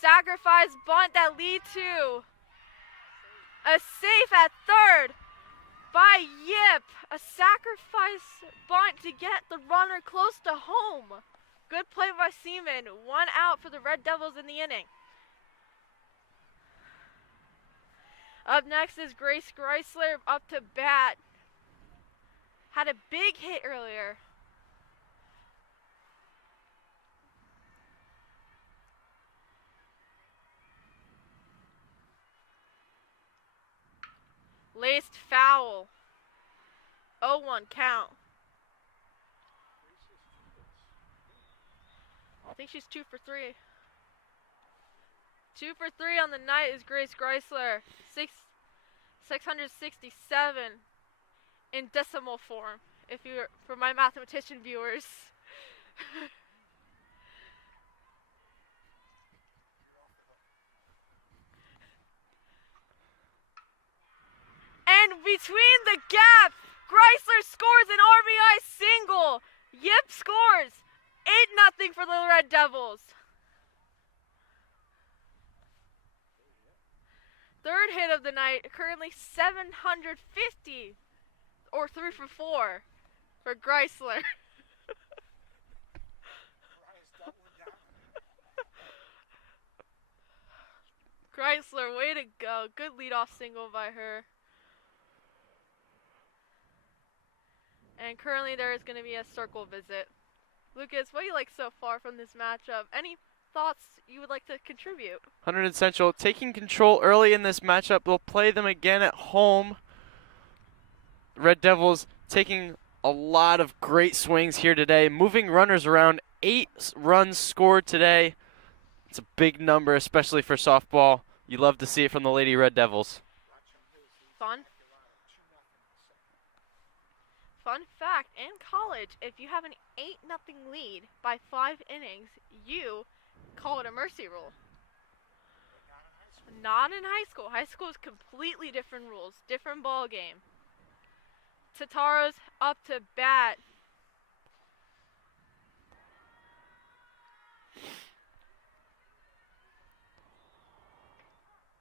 Sacrifice bunt that lead to a safe at third by Yip. A sacrifice bunt to get the runner close to home. Good play by Seaman. 1 out for the Red Devils in the inning. Up next is Grace Greisler up to bat. Had a big hit earlier. Laced foul. 0-1 count. I think she's 2 for 3. 2 for 3 on the night is Grace Greisler. 667 in decimal form, if you're for my mathematician viewers. And between the gap, Greisler scores an RBI single. Yip scores 8-0 for the Red Devils. Third hit of the night, currently 750, or 3 for 4 for Greisler. Greisler, way to go. Good leadoff single by her. And currently there is going to be a circle visit. Lucas, what do you like so far from this matchup? Any thoughts you would like to contribute? Hunterdon Central taking control early in this matchup. They'll play them again at home. Red Devils taking a lot of great swings here today, moving runners around. 8 runs scored today. It's a big number, especially for softball. You love to see it from the Lady Red Devils. Fun fact, in college, if you have an 8-0 lead by 5 innings, you call it a mercy rule. Not in high school. High school is completely different rules, different ball game. Tataro's up to bat.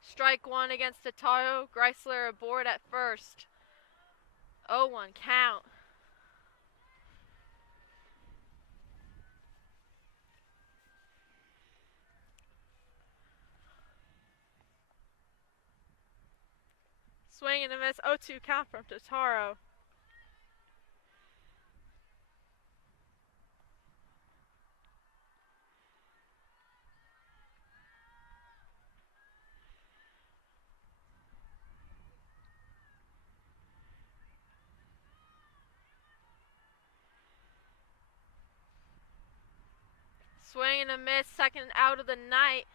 Strike 1 against Tataro. Greisler aboard at first. 0-1 count. Swing and a miss. 0-2 count from Tataro. Swing and a miss, second out of the night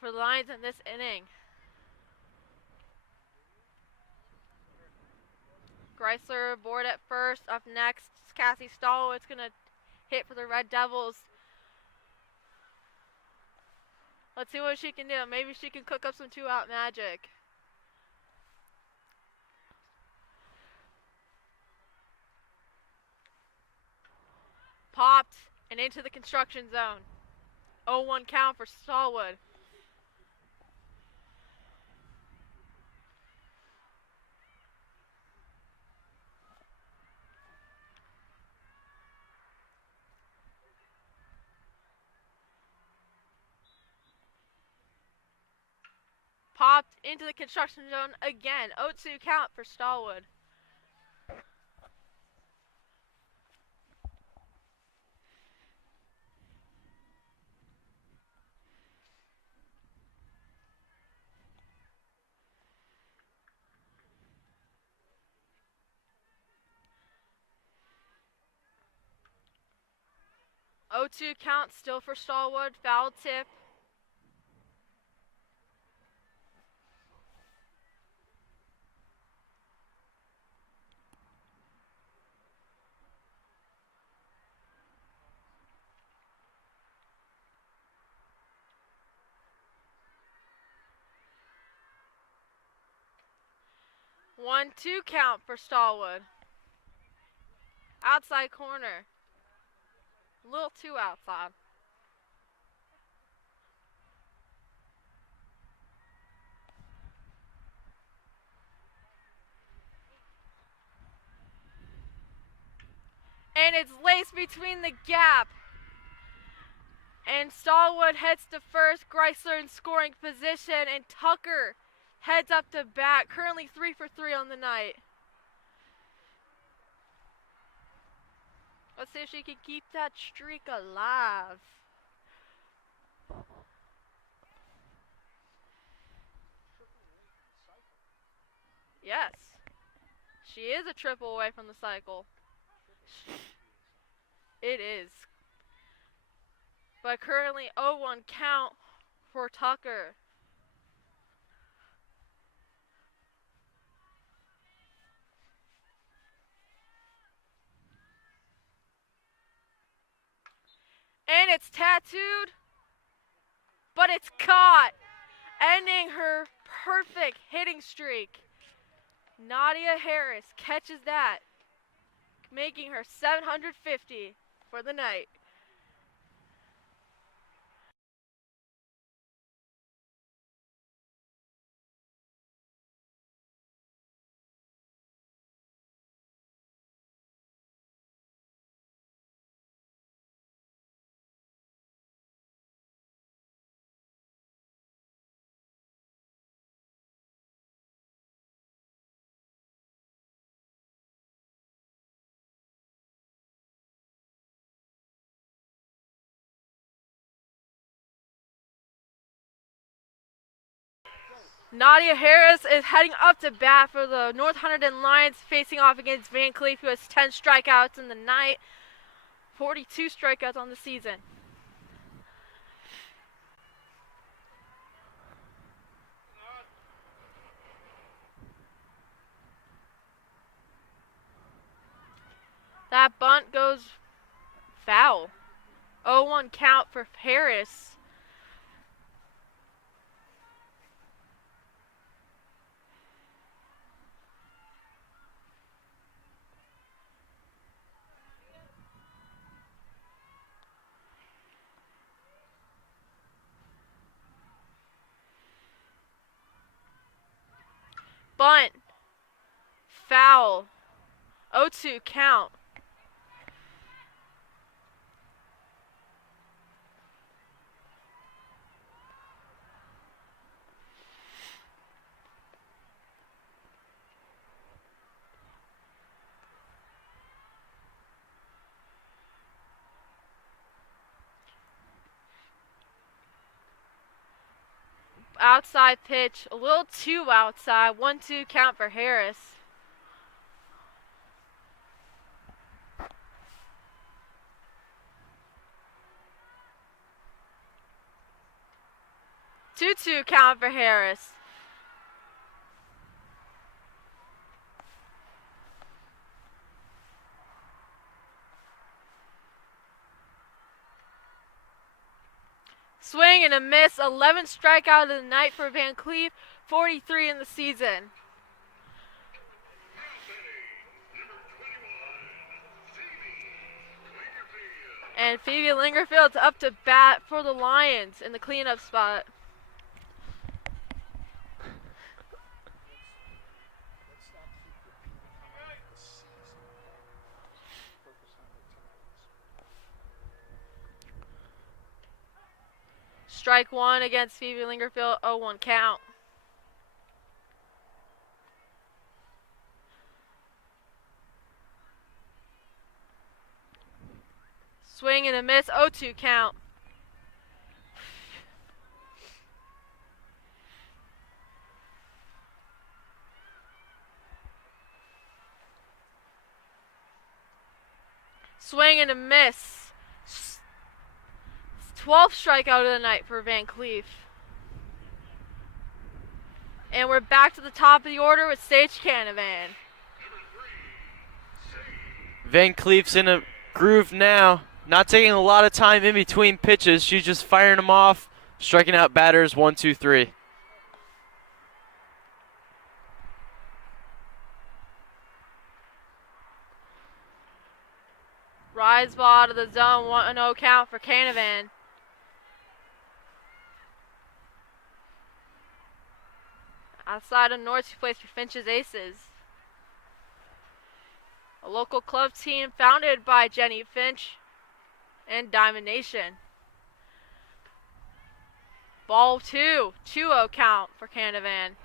for the Lions in this inning. Greisler aboard at first. Up next, Cassie Stallwood's going to hit for the Red Devils. Let's see what she can do. Maybe she can cook up some 2-out magic. Popped and into the construction zone. 0-1 count for Stallwood. Popped into the construction zone again. 0-2 count for Stallwood. Oh, 2 count still for Stallwood. Foul tip. 1-2 count for Stallwood. Outside corner. A little too outside. And it's laced between the gap. And Stallwood heads to first, Chrysler in scoring position, and Tucker heads up to bat, currently 3 for 3 on the night. Let's see if she can keep that streak alive. Yes, she is a triple away from the cycle. It is. But currently 0-1 count for Tucker. And it's tattooed, but it's caught, ending her perfect hitting streak. Nadia Harris catches that, making her 750 for the night. Nadia Harris is heading up to bat for the North Hunterdon Lions, facing off against Van Cleef, who has 10 strikeouts in the night, 42 strikeouts on the season. That bunt goes foul. 0-1 count for Harris. Bunt. Foul. 0-2 count. Outside pitch, a little too outside. 1-2 count for Harris. Two count for Harris. Swing and a miss. 11 strikeout of the night for Van Cleef. 43 in the season. And Phoebe Lingerfield's up to bat for the Lions in the cleanup spot. Strike one against Phoebe Lingerfield, 0-1 count. Swing and a miss, 0-2 count. Swing and a miss. 12th strikeout of the night for Van Cleef. And we're back to the top of the order with Sage Canavan. Van Cleef's in a groove now. Not taking a lot of time in between pitches. She's just firing them off, striking out batters 1, 2, 3. Rise ball to the zone, 1-0 count for Canavan. Outside of North, who plays for Finch's Aces. A local club team founded by Jenny Finch and Diamond Nation. Ball 2, 2-0 count for Canavan.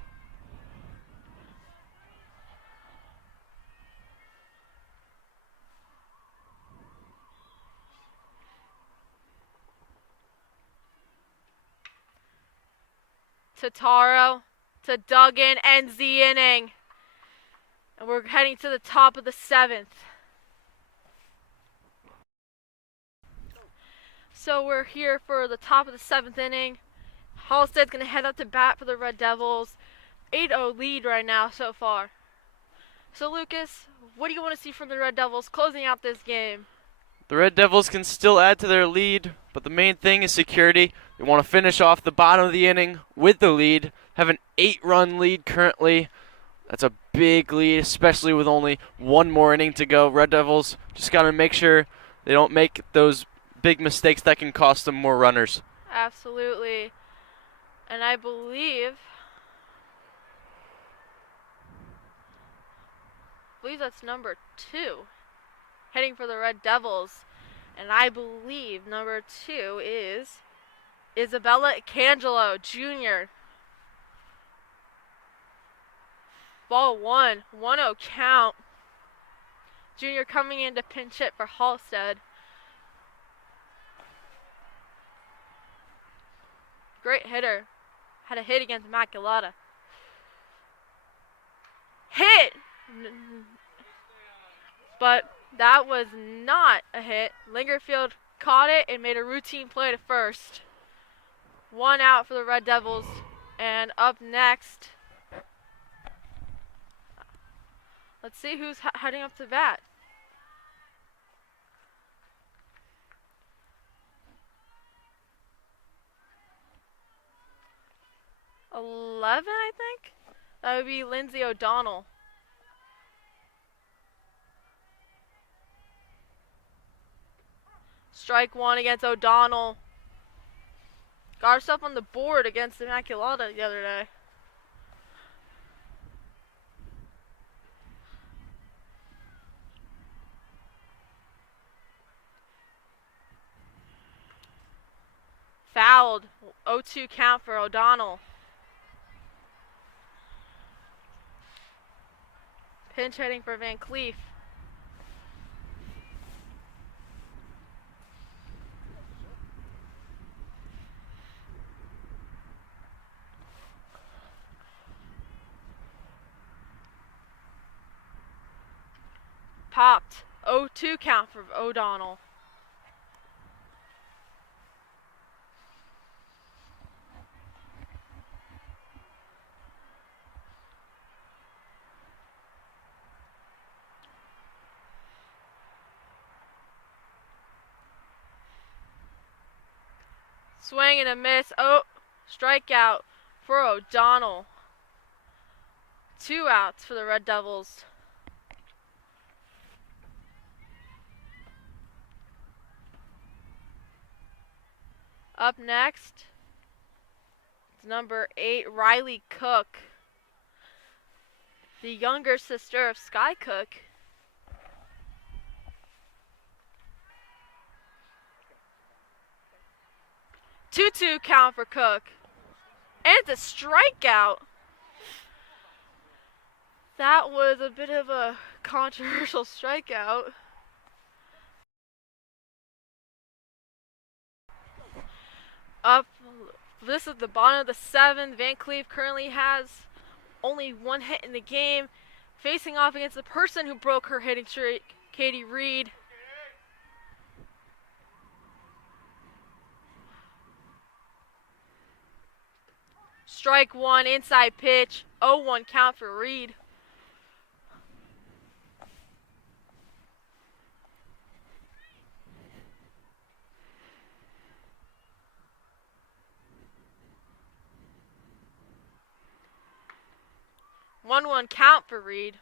To Taro, to Duggan, ends the inning. And we're heading to the top of the 7th. So we're here for the top of the 7th inning. Halstead's going to head up to bat for the Red Devils. 8-0 lead right now so far. So Lucas, what do you want to see from the Red Devils closing out this game? The Red Devils can still add to their lead, but the main thing is security. They want to finish off the bottom of the inning with the lead, have an 8-run lead currently. That's a big lead, especially with only one more inning to go. Red Devils just got to make sure they don't make those big mistakes that can cost them more runners. Absolutely. And I believe that's number 2 heading for the Red Devils. And I believe number 2 is Isabella Cangelo Jr. Ball 1, 1-0 count. Junior coming in to pinch hit for Halstead. Great hitter. Had a hit against Immaculata. Hit! But that was not a hit. Lingerfield caught it and made a routine play to first. 1 out for the Red Devils. And up next, let's see who's heading up to bat. $11, I think? That would be Lindsay O'Donnell. Strike 1 against O'Donnell. Got herself on the board against Immaculata the other day. Fouled. 0-2 count for O'Donnell. Pinch hitting for Van Cleef. Popped. 0-2 count for O'Donnell. Swing and a miss. Oh, strikeout for O'Donnell. 2 outs for the Red Devils. Up next, it's number 8, Riley Cook, the younger sister of Sky Cook. Two count for Cook. And it's a strikeout. That was a bit of a controversial strikeout. Up, this is the bottom of the 7th. Van Cleef currently has only 1 hit in the game, facing off against the person who broke her hitting streak, Katie Reed. Strike 1, inside pitch, 0-1 count for Reed. One count for Reed.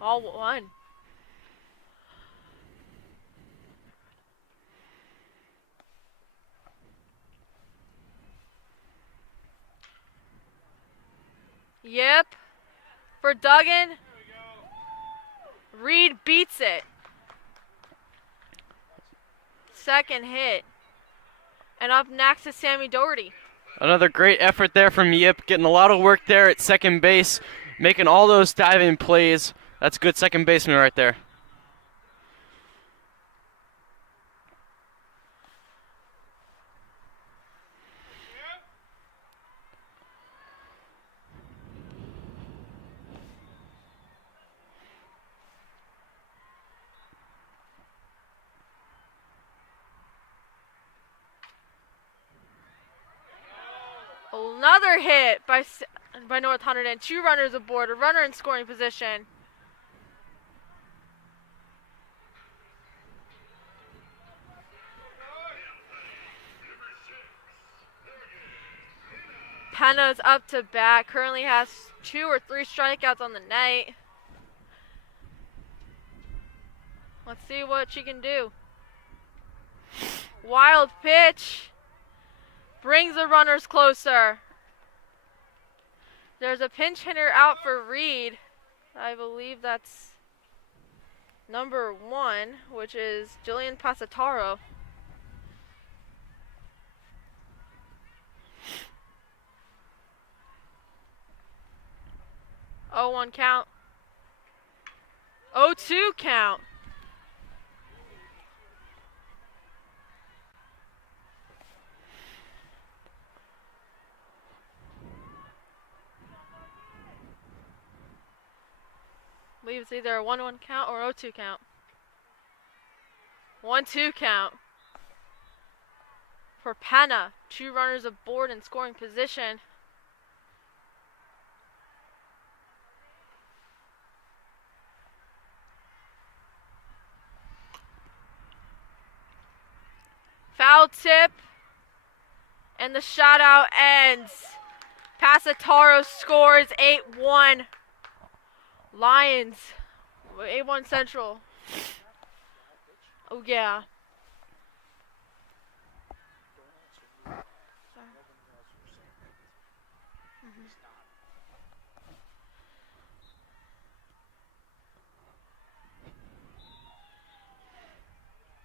All 1. Yep. For Duggan. Reed beats it. Second hit. And up next is Sammy Doherty. Another great effort there from Yip, getting a lot of work there at second base, making all those diving plays. That's good second baseman right there. Another hit by North Hunterdon. 2 runners aboard, a runner in scoring position. Penna's up to bat. Currently has 2 or 3 strikeouts on the night. Let's see what she can do. Wild pitch. Brings the runners closer. There's a pinch hitter out for Reed. I believe that's number 1, which is Jillian Pasataro. Oh, 1 count. 0-2 count. I believe it's either a 1-1 count or 0-2 count. 1-2 count. For Penna, 2 runners aboard in scoring position. Foul tip, and the shutout ends. Pasataro scores 8-1. Lions, 8-1 Central. Oh yeah.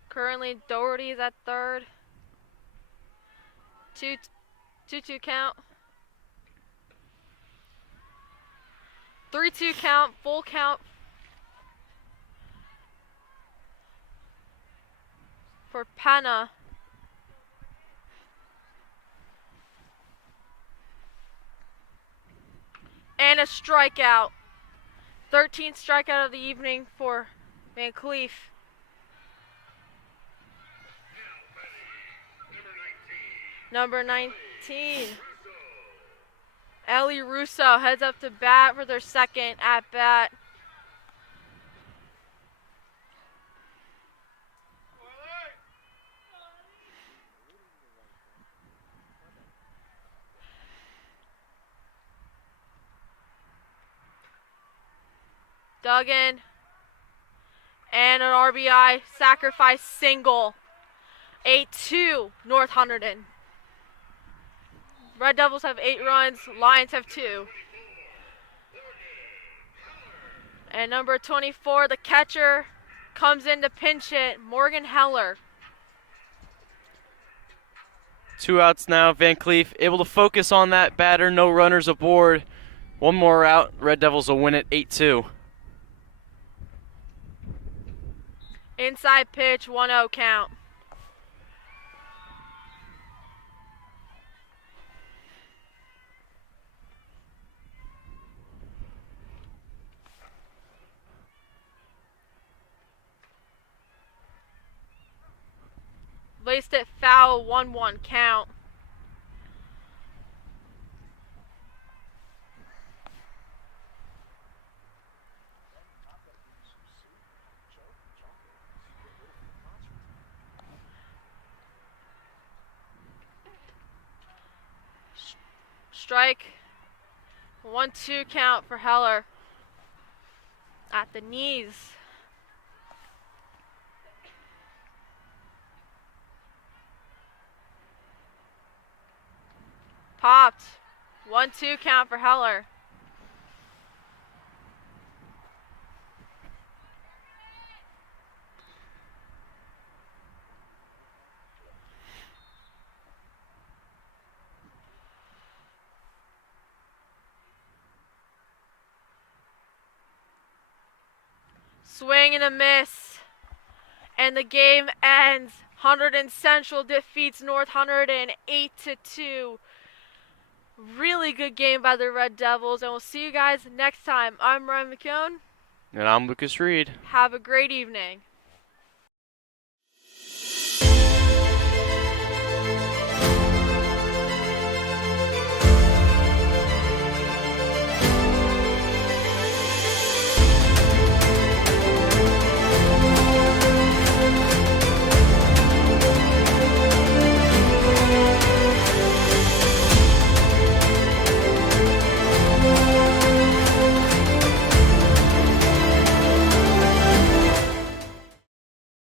Currently Doherty is at third. 2-2 count. 3-2 count, full count for Penna. And a strikeout. 13th strikeout of the evening for Van Cleef. Number 19. Ellie Russo heads up to bat for their second at bat. Duggan and an RBI sacrifice single. 8-2 North Hunterdon. Red Devils have 8 runs, Lions have 2. And number 24, the catcher, comes in to pinch hit, Morgan Heller. 2 outs now. Van Cleef able to focus on that batter. No runners aboard. 1 more out. Red Devils will win it 8-2. Inside pitch, 1-0 count. Laced it foul, 1-1 count. Strike, 1-2 count for Heller. At the knees. Popped. 1-2 count for Heller. Swing and a miss. And the game ends. Hunterdon Central defeats North Hunterdon 8-2. Really good game by the Red Devils, and we'll see you guys next time. I'm Ryan McKeown. And I'm Lucas Reed. Have a great evening.